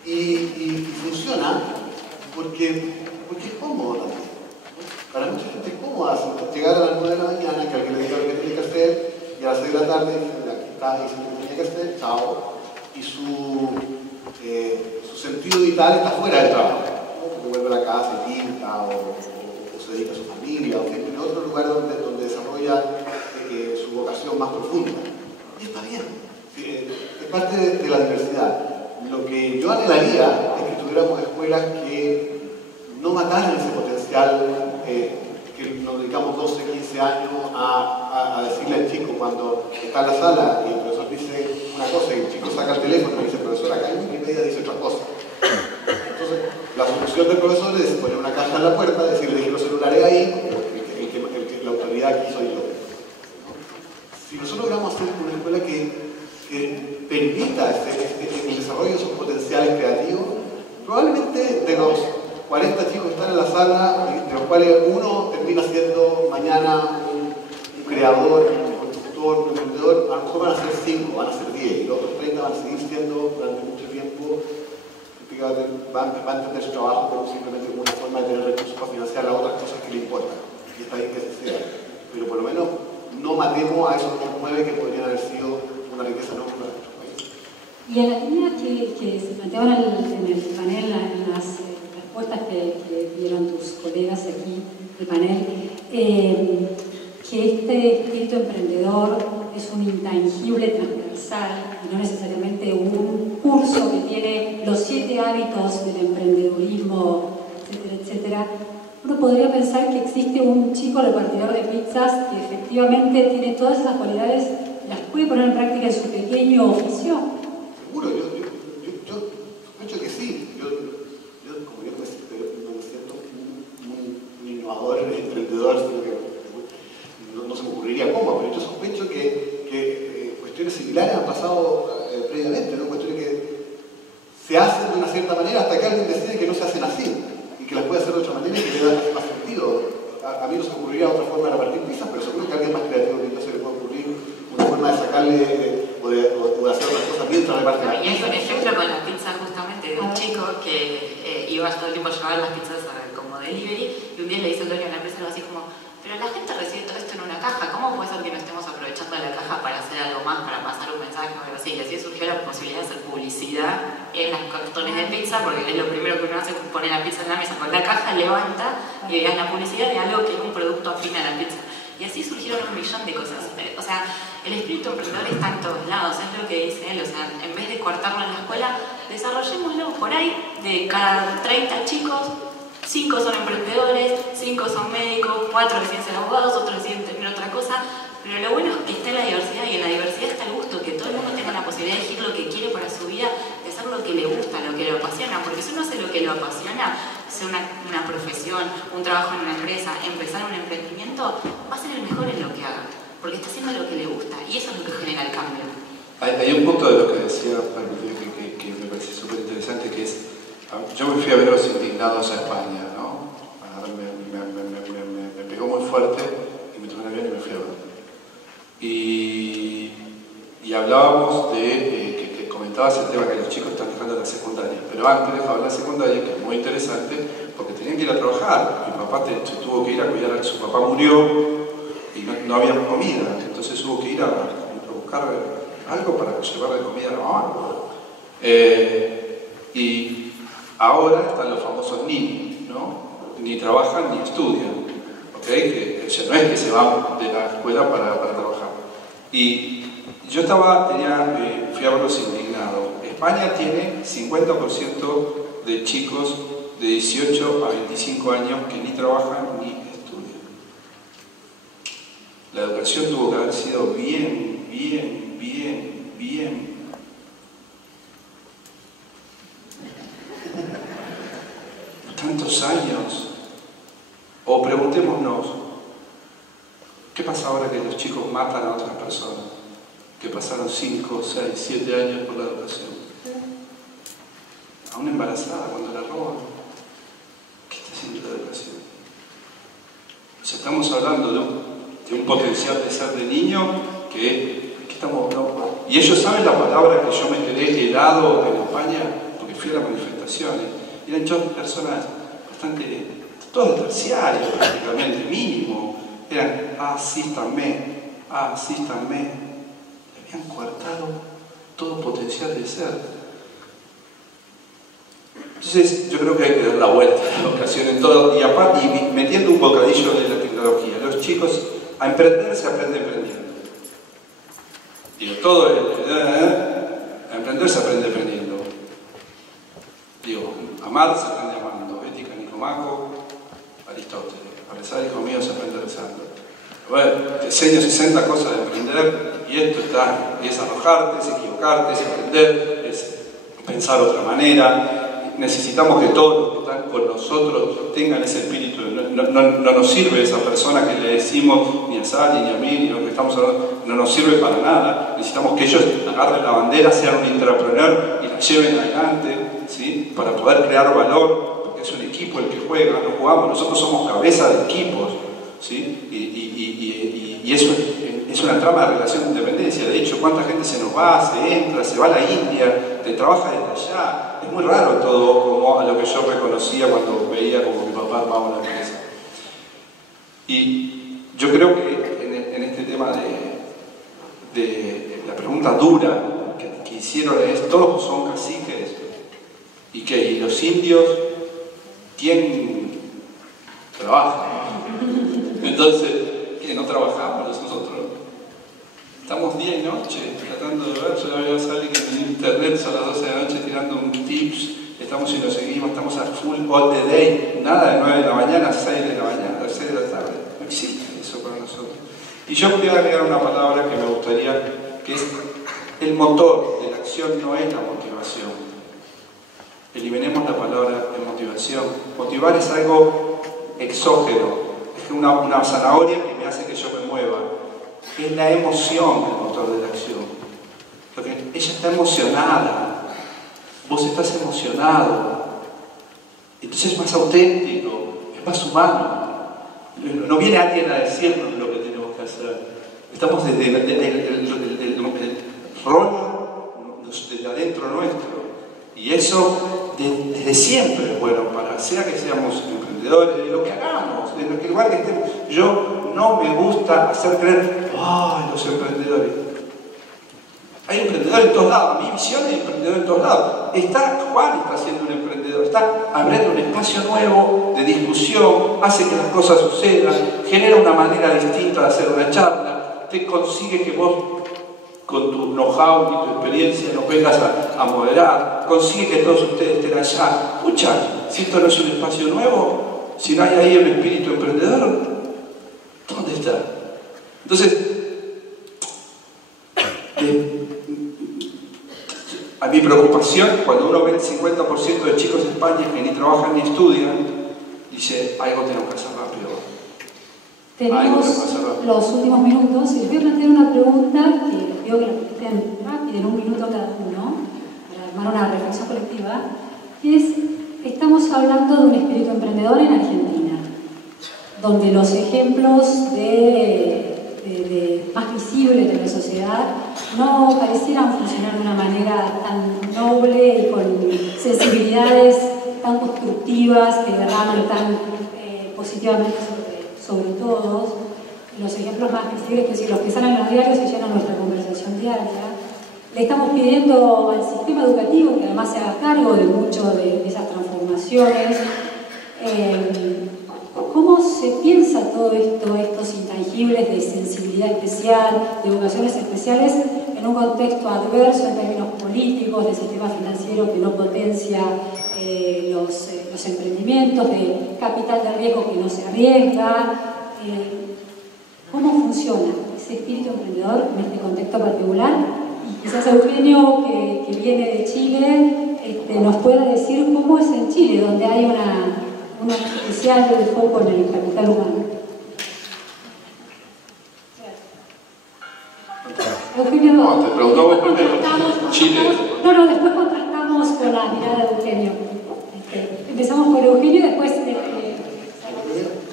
Y funciona porque es cómodo también, ¿no? Para mucha gente es cómoda llegar a las 9 de la mañana, que alguien le diga lo que tiene que hacer, y a las 6 de la tarde, aquí está, dice lo que tiene que hacer, chao. Y su sentido vital está fuera del trabajo, ¿no? Porque vuelve a la casa y pinta, o se dedica a su familia, o en otro lugar donde desarrolla su vocación más profunda. Y está bien, es parte de la diversidad. Lo que yo anhelaría es que tuviéramos escuelas que no mataran ese potencial que que nos dedicamos 12, 15 años a decirle al chico cuando está en la sala y el profesor dice una cosa y el chico saca el teléfono y dice, profesor, acá en Wikipedia dice otra cosa. Entonces, la solución del profesor es poner una caja en la puerta, decirle, deje los celulares ahí, la autoridad aquí soy yo. Si nosotros logramos hacer una escuela que permita el desarrollo de esos potenciales creativos, probablemente de los 40 chicos que están en la sala, de los cuales uno termina siendo mañana un creador, un constructor, un emprendedor, a lo mejor van a ser 5, van a ser 10, y los otros 30 van a seguir siendo durante mucho tiempo, van a entender su trabajo como simplemente como una forma de tener recursos para financiar las otras cosas que le importan. Y está bien que así sea. Pero por lo menos no matemos a esos otros 9 que podrían haber sido una riqueza enorme para nuestro país. Y en la línea que se planteaban en el panel, en las respuestas que dieron tus colegas aquí del panel, que este espíritu emprendedor es un intangible transversal y no necesariamente un curso que tiene los 7 hábitos del emprendedurismo, etcétera, etcétera. Uno podría pensar que existe un chico repartidor de pizzas que efectivamente tiene todas esas cualidades, las puede poner en práctica en su pequeño oficio. Seguro, yo sospecho que sí. Como yo no me siento un innovador, emprendedor, sino que no se me ocurriría cómo, pero yo sospecho que cuestiones similares han pasado previamente, ¿no? Cuestiones que se hacen de una cierta manera hasta que alguien decide que no se hacen así y que las puede hacer de otra manera y que le da más sentido. A mí no se me ocurriría otra forma de repartir pizzas, pero seguro que a alguien más creativo que yo se le puede ocurrir una forma de sacarle o de hacer otras cosas mientras reparte las pizzas. Y hay un ejemplo con las pizzas justamente de un chico que iba todo el tiempo a llevar las pizzas como delivery y un día le dice al dueño de la empresa algo así como, pero la gente recibe todo esto en una caja, ¿cómo puede ser que no estemos aprovechando la caja para hacer algo más, para pasar un mensaje o algo así? Y así surgió la posibilidad de hacer publicidad en las cartones de pizza, porque es lo primero que uno hace, pone la pizza en la mesa con la caja, levanta y veas la publicidad de algo que es un producto afín a la pizza. Y así surgieron un millón de cosas. O sea, el espíritu emprendedor está en todos lados, es lo que dice él. O sea, en vez de coartarlo en la escuela, desarrollémoslo por ahí. De cada 30 chicos, 5 son emprendedores, 5 son médicos, 4 deciden ser abogados, otros deciden tener otra cosa. Pero lo bueno es que está en la diversidad, y en la diversidad está el gusto, que todo el mundo tenga la posibilidad de elegir lo que quiere para su vida, de hacer lo que le gusta, lo que le apasiona. Porque si uno hace lo que lo apasiona, sea una profesión, un trabajo en una empresa, empezar un emprendimiento, va a ser el mejor en lo que haga, porque está haciendo lo que le gusta, y eso es lo que genera el cambio. Hay un punto de lo que decía que me parece súper interesante, que es, yo me fui a ver a los indignados a España, ¿no? Me pegó muy fuerte y me tomé un avión y me fui a ver. Y hablábamos de que comentabas el tema que los chicos están dejando la secundaria, pero antes dejaban la secundaria, que es muy interesante, porque tenían que ir a trabajar. Mi papá se tuvo que ir a cuidar a su papá, murió y no había comida, entonces hubo que ir a buscar algo para llevar de comida a la mamá. Y ahora están los famosos niños, ¿no? Ni trabajan ni estudian, ¿ok? Que no es que se van de la escuela para trabajar. Y yo fui a verlos indignados. España tiene 50% de chicos de 18 a 25 años que ni trabajan ni estudian. La educación tuvo que haber sido bien. Tantos años. O preguntémonos, ¿qué pasa ahora que los chicos matan a otras personas? Que pasaron 5, 6, 7 años por la educación. A una embarazada cuando la roban. ¿Qué está haciendo la educación? O sea, estamos hablando de un potencial de ser de niño que estamos locos. Y ellos saben la palabra que yo me quedé helado en España, porque fui a las manifestaciones. Eran personas bastante, todos terciarios prácticamente, mínimo. Eran, asístanme. Le habían coartado todo potencial de ser. Entonces, yo creo que hay que dar la vuelta a la educación en todo, y metiendo un bocadillo de la tecnología. Los chicos, a emprender se aprende emprendiendo. Digo, a emprender se aprende aprendiendo. Digo, amar se aprende amando. Ética, Nicomaco, Aristóteles. A rezar, hijo mío, se aprende rezando. Bueno, te enseño 60 cosas de emprender y esto está, y es arrojarte, es equivocarte, es aprender, es pensar de otra manera. Necesitamos que todos los que están con nosotros tengan ese espíritu. No nos sirve esa persona que le decimos ni a Sally, ni a mí, ni a lo que estamos hablando, no nos sirve para nada. Necesitamos que ellos agarren la bandera, sean un intrapreneur y la lleven adelante, ¿sí? Para poder crear valor, porque es un equipo el que juega, no jugamos, nosotros somos cabeza de equipos, ¿sí? Y eso es una trama de relación de dependencia. De hecho, cuánta gente se nos va, se entra, se va a la India, te trabaja desde allá. Es muy raro todo como a lo que yo reconocía cuando veía como mi papá armaba una empresa. Y yo creo que en este tema de la pregunta dura que hicieron es, todos son caciques, y los indios, ¿quién trabaja? Entonces, ¿qué? ¿No trabajamos nosotros? Estamos día y noche tratando de ver. Yo veo a Sally que en internet son las 12 de la noche tirando un tips, estamos y lo seguimos, estamos a full all the day, nada de 9 de la mañana a 6 de la mañana, a 6 de la tarde. No existe eso para nosotros. Y yo voy a agregar una palabra que me gustaría, que es el motor de la acción, no es la motivación. Eliminemos la palabra de motivación. Motivar es algo exógeno, es una zanahoria que me hace que yo me mueva. Es la emoción el motor de la acción. Porque ella está emocionada, vos estás emocionado, entonces es más auténtico, es más humano. No viene alguien a decirnos lo que tenemos que hacer. Estamos desde el rol de adentro nuestro. Y eso desde siempre es bueno, sea que seamos emprendedores, de lo que hagamos, de lo que lugar que estemos. Yo no me gusta hacer creer, los emprendedores. Hay emprendedores en todos lados, mi visión es emprendedor en todos lados. Juan está siendo un emprendedor, está abriendo un espacio nuevo de discusión, hace que las cosas sucedan, genera una manera distinta de hacer una charla, te consigue que vos con tu know-how y tu experiencia nos vengas a moderar, consigue que todos ustedes estén allá. Escucha, si esto no es un espacio nuevo, si no hay ahí el espíritu emprendedor, ¿dónde está? Entonces, a mi preocupación, cuando uno ve el 50% de chicos en España que ni trabajan ni estudian, dice, algo tenemos que hacer rápido. Tenemos los últimos minutos y les voy a plantear una pregunta que creo que la plantean rápido, en un minuto cada uno, para armar una reflexión colectiva, que es, estamos hablando de un espíritu emprendedor en Argentina, donde los ejemplos más visibles de la sociedad no parecieran funcionar de una manera tan noble y con sensibilidades tan constructivas que derraman tan positivamente sobre todos. Los ejemplos más visibles, que si los que salen en los diarios se llenan nuestra conversación diaria. Le estamos pidiendo al sistema educativo que además se haga cargo de mucho de esas transformaciones. ¿Cómo se piensa todo esto, estos intangibles de sensibilidad especial, de vocaciones especiales, en un contexto adverso en términos políticos, de sistema financiero que no potencia los emprendimientos, de capital de riesgo que no se arriesga? ¿Cómo funciona ese espíritu emprendedor en este contexto particular? Y quizás Eugenio, que viene de Chile, nos pueda decir cómo es en Chile, donde hay un especial foco en el capital humano. Eugenio, no, te preguntamos Chile. No, después contrastamos con la mirada de Eugenio. Empezamos por Eugenio y después...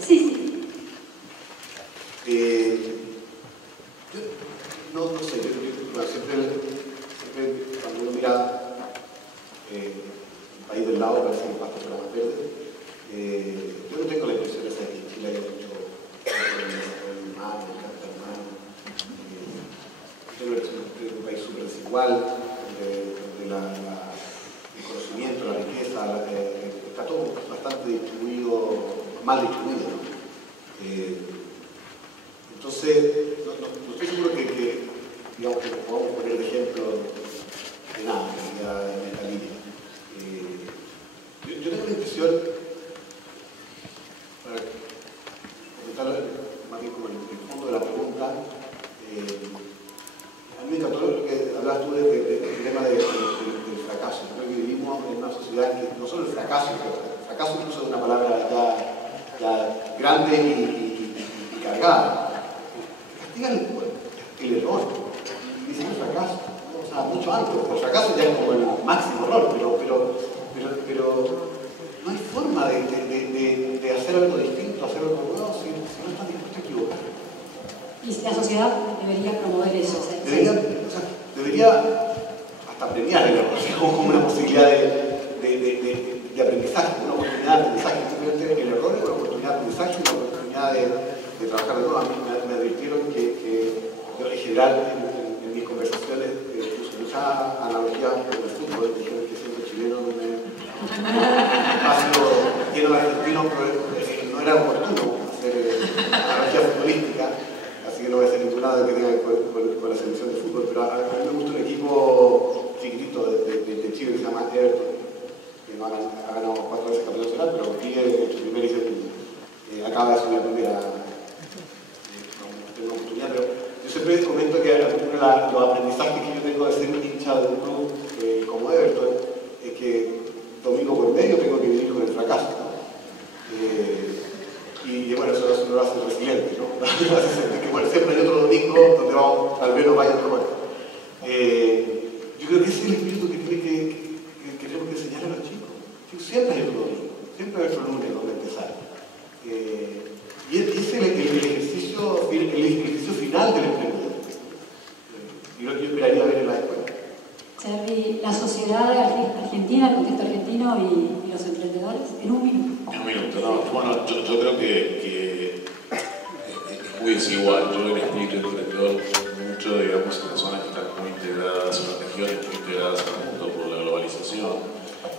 Sí. No sé, siempre cuando uno mira el país del lado parece que el pasto fuera más verde. Yo no tengo la impresión de que en Chile haya mucho el mar, el campo hermano. Yo creo que es un país súper desigual, donde el conocimiento, la riqueza, está todo bastante distribuido, mal distribuido, ¿no? Entonces, no estoy seguro que digamos que podamos poner el ejemplo de nada en esta línea. Yo tengo la impresión, ya grandes y cargadas. Castigan el error, dicen el fracaso, ¿no? O sea, mucho antes. El fracaso ya es como el máximo error, pero no hay forma de hacer algo distinto, hacer algo nuevo, si no estás dispuesto a equivocar. Y la sociedad debería promover eso. Debería hasta premiar el error, como una posibilidad de aprendizaje, una oportunidad de aprendizaje. Simplemente el error es una oportunidad de aprendizaje, una oportunidad de trabajar de nuevo. A mí me advirtieron que yo en general en mis conversaciones uso muchas analogías con el fútbol. Dijeron que siendo chileno lleno de argentinos, no era oportuno hacer analogía futbolística, así que no voy a hacer ninguna de que tenga que ver con la selección de fútbol, pero a mí me gusta un equipo chiquitito de Chile que se llama Everton, que no ha ganado 4 veces campeón nacional, pero sigue en su primer y segundo. Acaba de subir a primera, no tengo oportunidad, pero yo siempre comento que uno de los aprendizajes que yo tengo de ser un hincha de un club como Everton es que domingo por medio tengo que vivir con el fracaso, ¿no? Y bueno, eso no lo hace resiliente, ¿no? Lo hace sentir que bueno, siempre hay otro domingo donde vamos, tal vez nos vaya otro bueno. Yo creo que ese es el espíritu que tenemos que enseñar a los chicos. Siempre hay otro domingo, siempre hay otro lunes donde empezar. Y ese es el ejercicio final del emprendimiento. Y lo que yo esperaría ver en la escuela. Cherry, la sociedad argentina, el contexto argentino y los emprendedores, en un minuto. En un minuto, no. Bueno, yo creo que es muy desigual. Yo en espíritu emprendedor mucho, digamos, en personas que están muy integradas, en las regiones muy integradas al mundo por la globalización.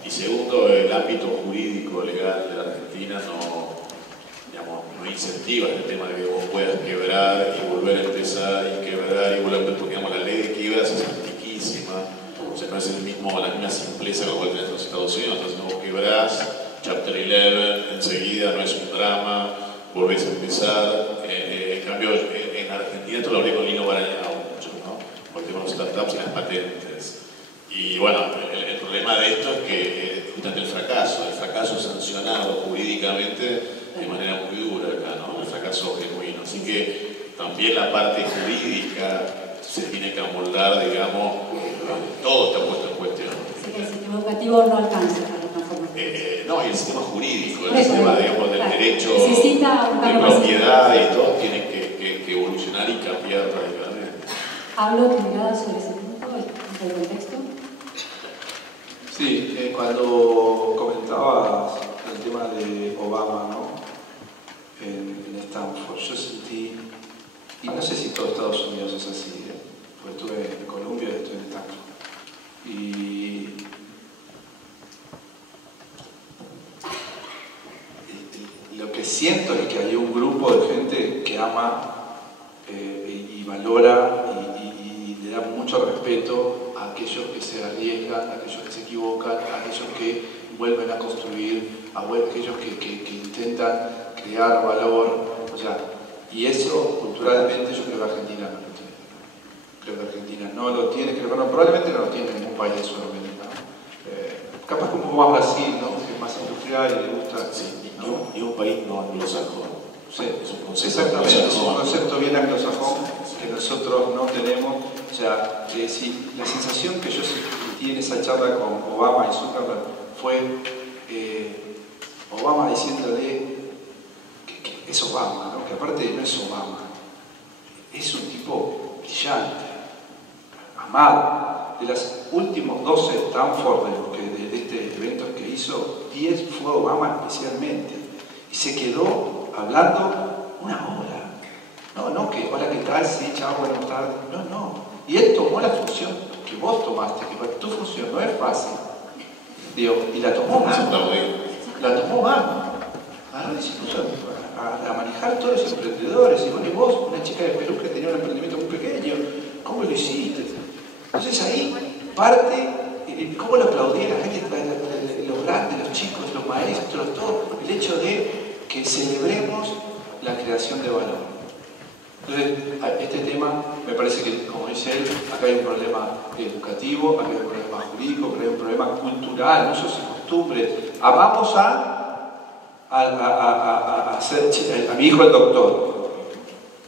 Y segundo, el ámbito jurídico, legal de la Argentina no incentiva el tema de que vos puedas quebrar y volver a empezar y quebrar y volver a empezar, porque digamos, la ley de quiebras es antiquísima. O sea, no es la misma simpleza con la cual tenés los Estados Unidos. Entonces, vos quebrás, Chapter 11, enseguida no es un drama, volvés a empezar. En cambio, en Argentina esto lo hablé con Lino Barañao mucho, ¿no? Por el tema de los startups y las patentes. Y bueno, el problema de esto es que justamente el fracaso sancionado jurídicamente de manera muy dura acá, ¿no? El fracaso genuino. Así que también la parte jurídica se tiene que amoldar, digamos, todo está puesto en cuestión. Así que el sistema educativo no alcanza para la transformación. No, y el sistema jurídico, el sistema, digamos, del derecho de propiedad y todo tiene que evolucionar y cambiar radicalmente. ¿Hablo tu mirada sobre ese punto, el contexto? Sí, cuando comentabas el tema de Obama, ¿no? En Stanford, yo sentí, y no sé si todo Estados Unidos es así, porque estuve en Colombia y estuve en Stanford. Y lo que siento es que hay un grupo de gente que ama y valora y le da mucho respeto a aquellos que se arriesgan, a aquellos que se equivocan, a aquellos que vuelven a construir, a aquellos que intentan crear valor. O sea, y eso culturalmente yo creo que Argentina no lo tiene. Creo que Argentina no lo tiene, probablemente no lo tiene en ningún país de Sudamérica. Capaz que un poco más Brasil, ¿no? Que es más industrial y le gusta. Sí, ¿no? Y un país no anglosajón. Sí, es un concepto exactamente, es un concepto bien anglosajón que nosotros no tenemos. O sea, si la sensación que yo sentí en esa charla con Obama y Zuckerberg fue Obama diciéndole que es Obama, ¿no? Que aparte no es Obama, es un tipo brillante, amado. De los últimos 12 Stanford de este evento que hizo, 10 fue Obama especialmente. Y se quedó hablando una hora. No, que hola, ¿qué tal? Sí, chao, buenas tardes. No. Y él tomó la función que vos tomaste, que tu función no es fácil. Digo, y la tomó mal. La tomó mal. Ahora se puso a manejar todos los emprendedores. Y vos, una chica de Perú que tenía un emprendimiento muy pequeño, ¿cómo lo hiciste? Entonces ahí parte, ¿cómo lo aplaudía la gente, los grandes, los chicos, los maestros, todo? El hecho de que celebremos la creación de valor. Entonces, este tema me parece que, como dice él, acá hay un problema educativo, acá hay un problema jurídico, acá hay un problema cultural, usos y costumbres. Amamos a a hacer a mi hijo el doctor.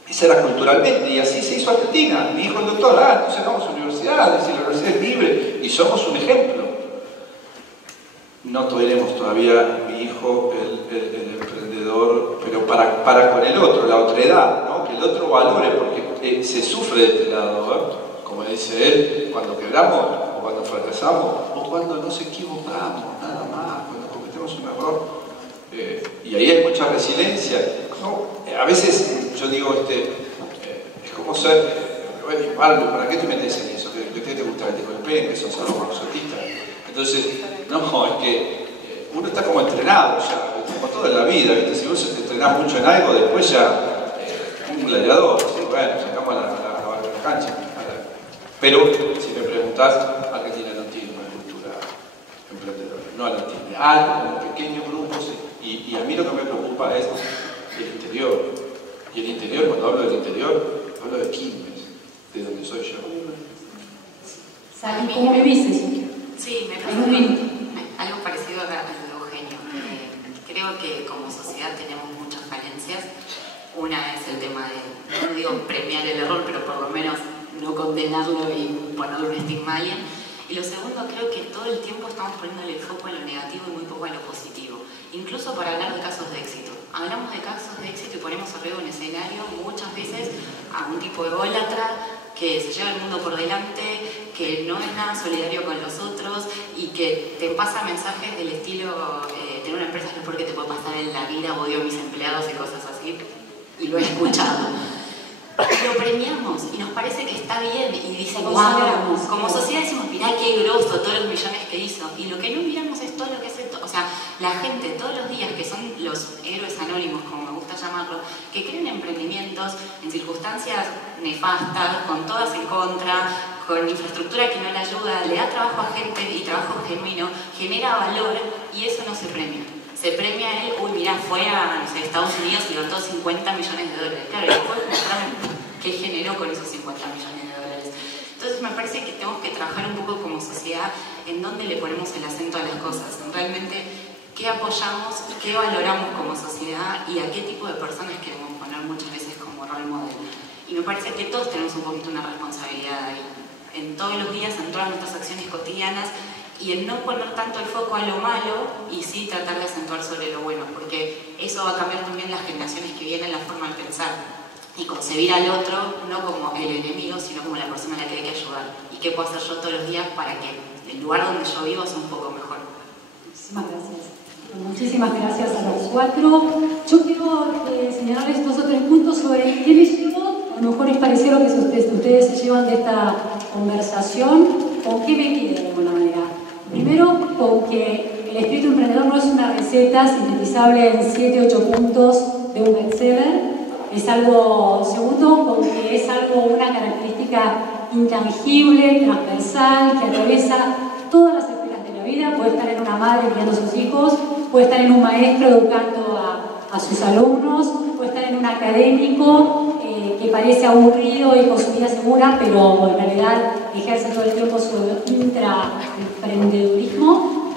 Esa era culturalmente, y así se hizo Argentina. Mi hijo el doctor, entonces vamos a universidades, y la universidad es libre, y somos un ejemplo. No tenemos todavía mi hijo el emprendedor, pero para con el otro, la otredad, ¿no? Que el otro valore, porque se sufre de este lado, ¿no? Como dice él, cuando quebramos, o cuando fracasamos, o cuando nos equivocamos, nada más, cuando cometemos un error. Y ahí hay mucha resiliencia, ¿no? A veces yo digo, es como ser, Pablo, ¿para qué te metes en eso? ¿Qué te gusta que te golpeen? Que sos algo masoquista. Entonces, no, es que uno está como entrenado ya, como todo en la vida, ¿viste? Si vos te entrenás mucho en algo, después ya un gladiador, ¿sí? Bueno, sacamos a la cancha. Pero, si me preguntás, Argentina no tiene una cultura emprendedora, no la tiene. Algo, como pequeños grupos, y a mí lo que me preocupa es el interior. Y el interior, cuando hablo del interior, hablo de Quilmes, de donde soy yo. ¿Sabes cómo vivís eso? Sí, me pasa algo parecido a lo de Eugenio. Creo que como sociedad tenemos muchas falencias. Una es el tema de, no digo premiar el error, pero por lo menos no condenarlo y ponerle un estigma a alguien. Y lo segundo, creo que todo el tiempo estamos poniéndole el foco en lo negativo y muy poco en lo positivo. Incluso para hablar de casos de éxito. Hablamos de casos de éxito y ponemos arriba un escenario muchas veces a un tipo ególatra que se lleva el mundo por delante, que no es nada solidario con los otros y que te pasa mensajes del estilo tener una empresa es lo peor que te puede pasar en la vida, odio a mis empleados y cosas así, y lo he escuchado. Lo premiamos y nos parece que está bien y dicen, wow, como sociedad decimos, mirá qué grosso todos los millones que hizo, y lo que no miramos es todo lo que hace, o sea, la gente todos los días, que son los héroes anónimos, como me gusta llamarlo, que creen emprendimientos en circunstancias nefastas, con todas en contra, con infraestructura que no le ayuda, le da trabajo a gente y trabajo genuino, genera valor, y eso no se premia. Se premia a él, uy, mirá, fue a, no sé, Estados Unidos y gastó 50 millones de dólares. Claro, y después mostrar qué generó con esos 50 millones de dólares. Entonces me parece que tenemos que trabajar un poco como sociedad en dónde le ponemos el acento a las cosas, en realmente qué apoyamos, qué valoramos como sociedad y a qué tipo de personas queremos poner muchas veces como rol modelo. Y me parece que todos tenemos un poquito una responsabilidad ahí, en todos los días, en todas nuestras acciones cotidianas, y en no poner tanto el foco a lo malo y sí tratar de acentuar sobre lo bueno, porque eso va a cambiar también las generaciones que vienen, la forma de pensar y concebir al otro no como el enemigo, sino como la persona a la que hay que ayudar y qué puedo hacer yo todos los días para que el lugar donde yo vivo sea un poco mejor. Muchísimas gracias. Muchísimas gracias a los cuatro. Yo quiero señalarles 2 o 3 puntos sobre qué me llevo. A lo mejor les pareció lo que ustedes se llevan de esta conversación, con qué me quedo de alguna manera. Primero, con que el espíritu emprendedor no es una receta sintetizable en 7 o 8 puntos de un bestseller. Es algo, segundo, con que es algo, una característica intangible, transversal, que atraviesa todas las esferas de la vida. Puede estar en una madre criando a sus hijos, puede estar en un maestro educando a sus alumnos, puede estar en un académico que parece aburrido y con su vida segura, pero en realidad ejerce todo el tiempo su intraemprendedurismo.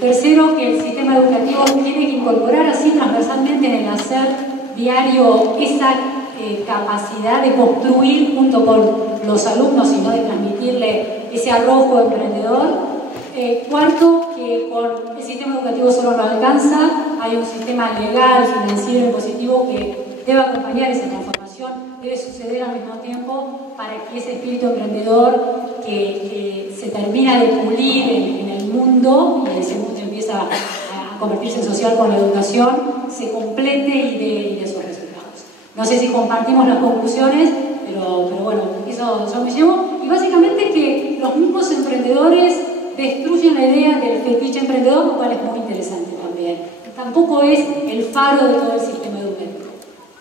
Tercero, que el sistema educativo tiene que incorporar así transversalmente en el hacer diario esa capacidad de construir junto con los alumnos y no de transmitirle ese arrojo emprendedor. Cuarto, que con el sistema educativo solo no alcanza, hay un sistema legal, financiero y positivo que debe acompañar esa transformación, debe suceder al mismo tiempo para que ese espíritu emprendedor que se termina de pulir en el mundo, y ese mundo empieza a convertirse en social con la educación, se complete y dé sus resultados. No sé si compartimos las conclusiones, pero bueno, eso me llevo. Y básicamente que los mismos emprendedores destruyen la idea del fetiche emprendedor, lo cual es muy interesante también. Tampoco es el faro de todo el sistema educativo.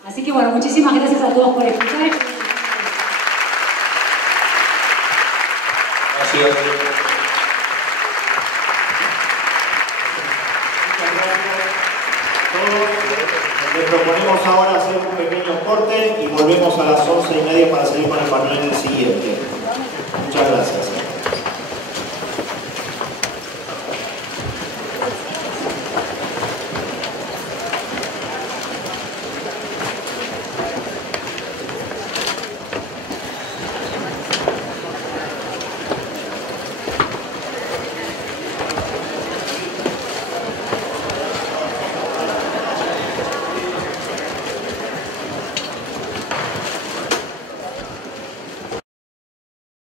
Así que bueno, muchísimas gracias a todos por escuchar. Gracias. Les proponemos ahora hacer un pequeño corte y volvemos a las 11:30 para seguir con el panel siguiente. Muchas gracias.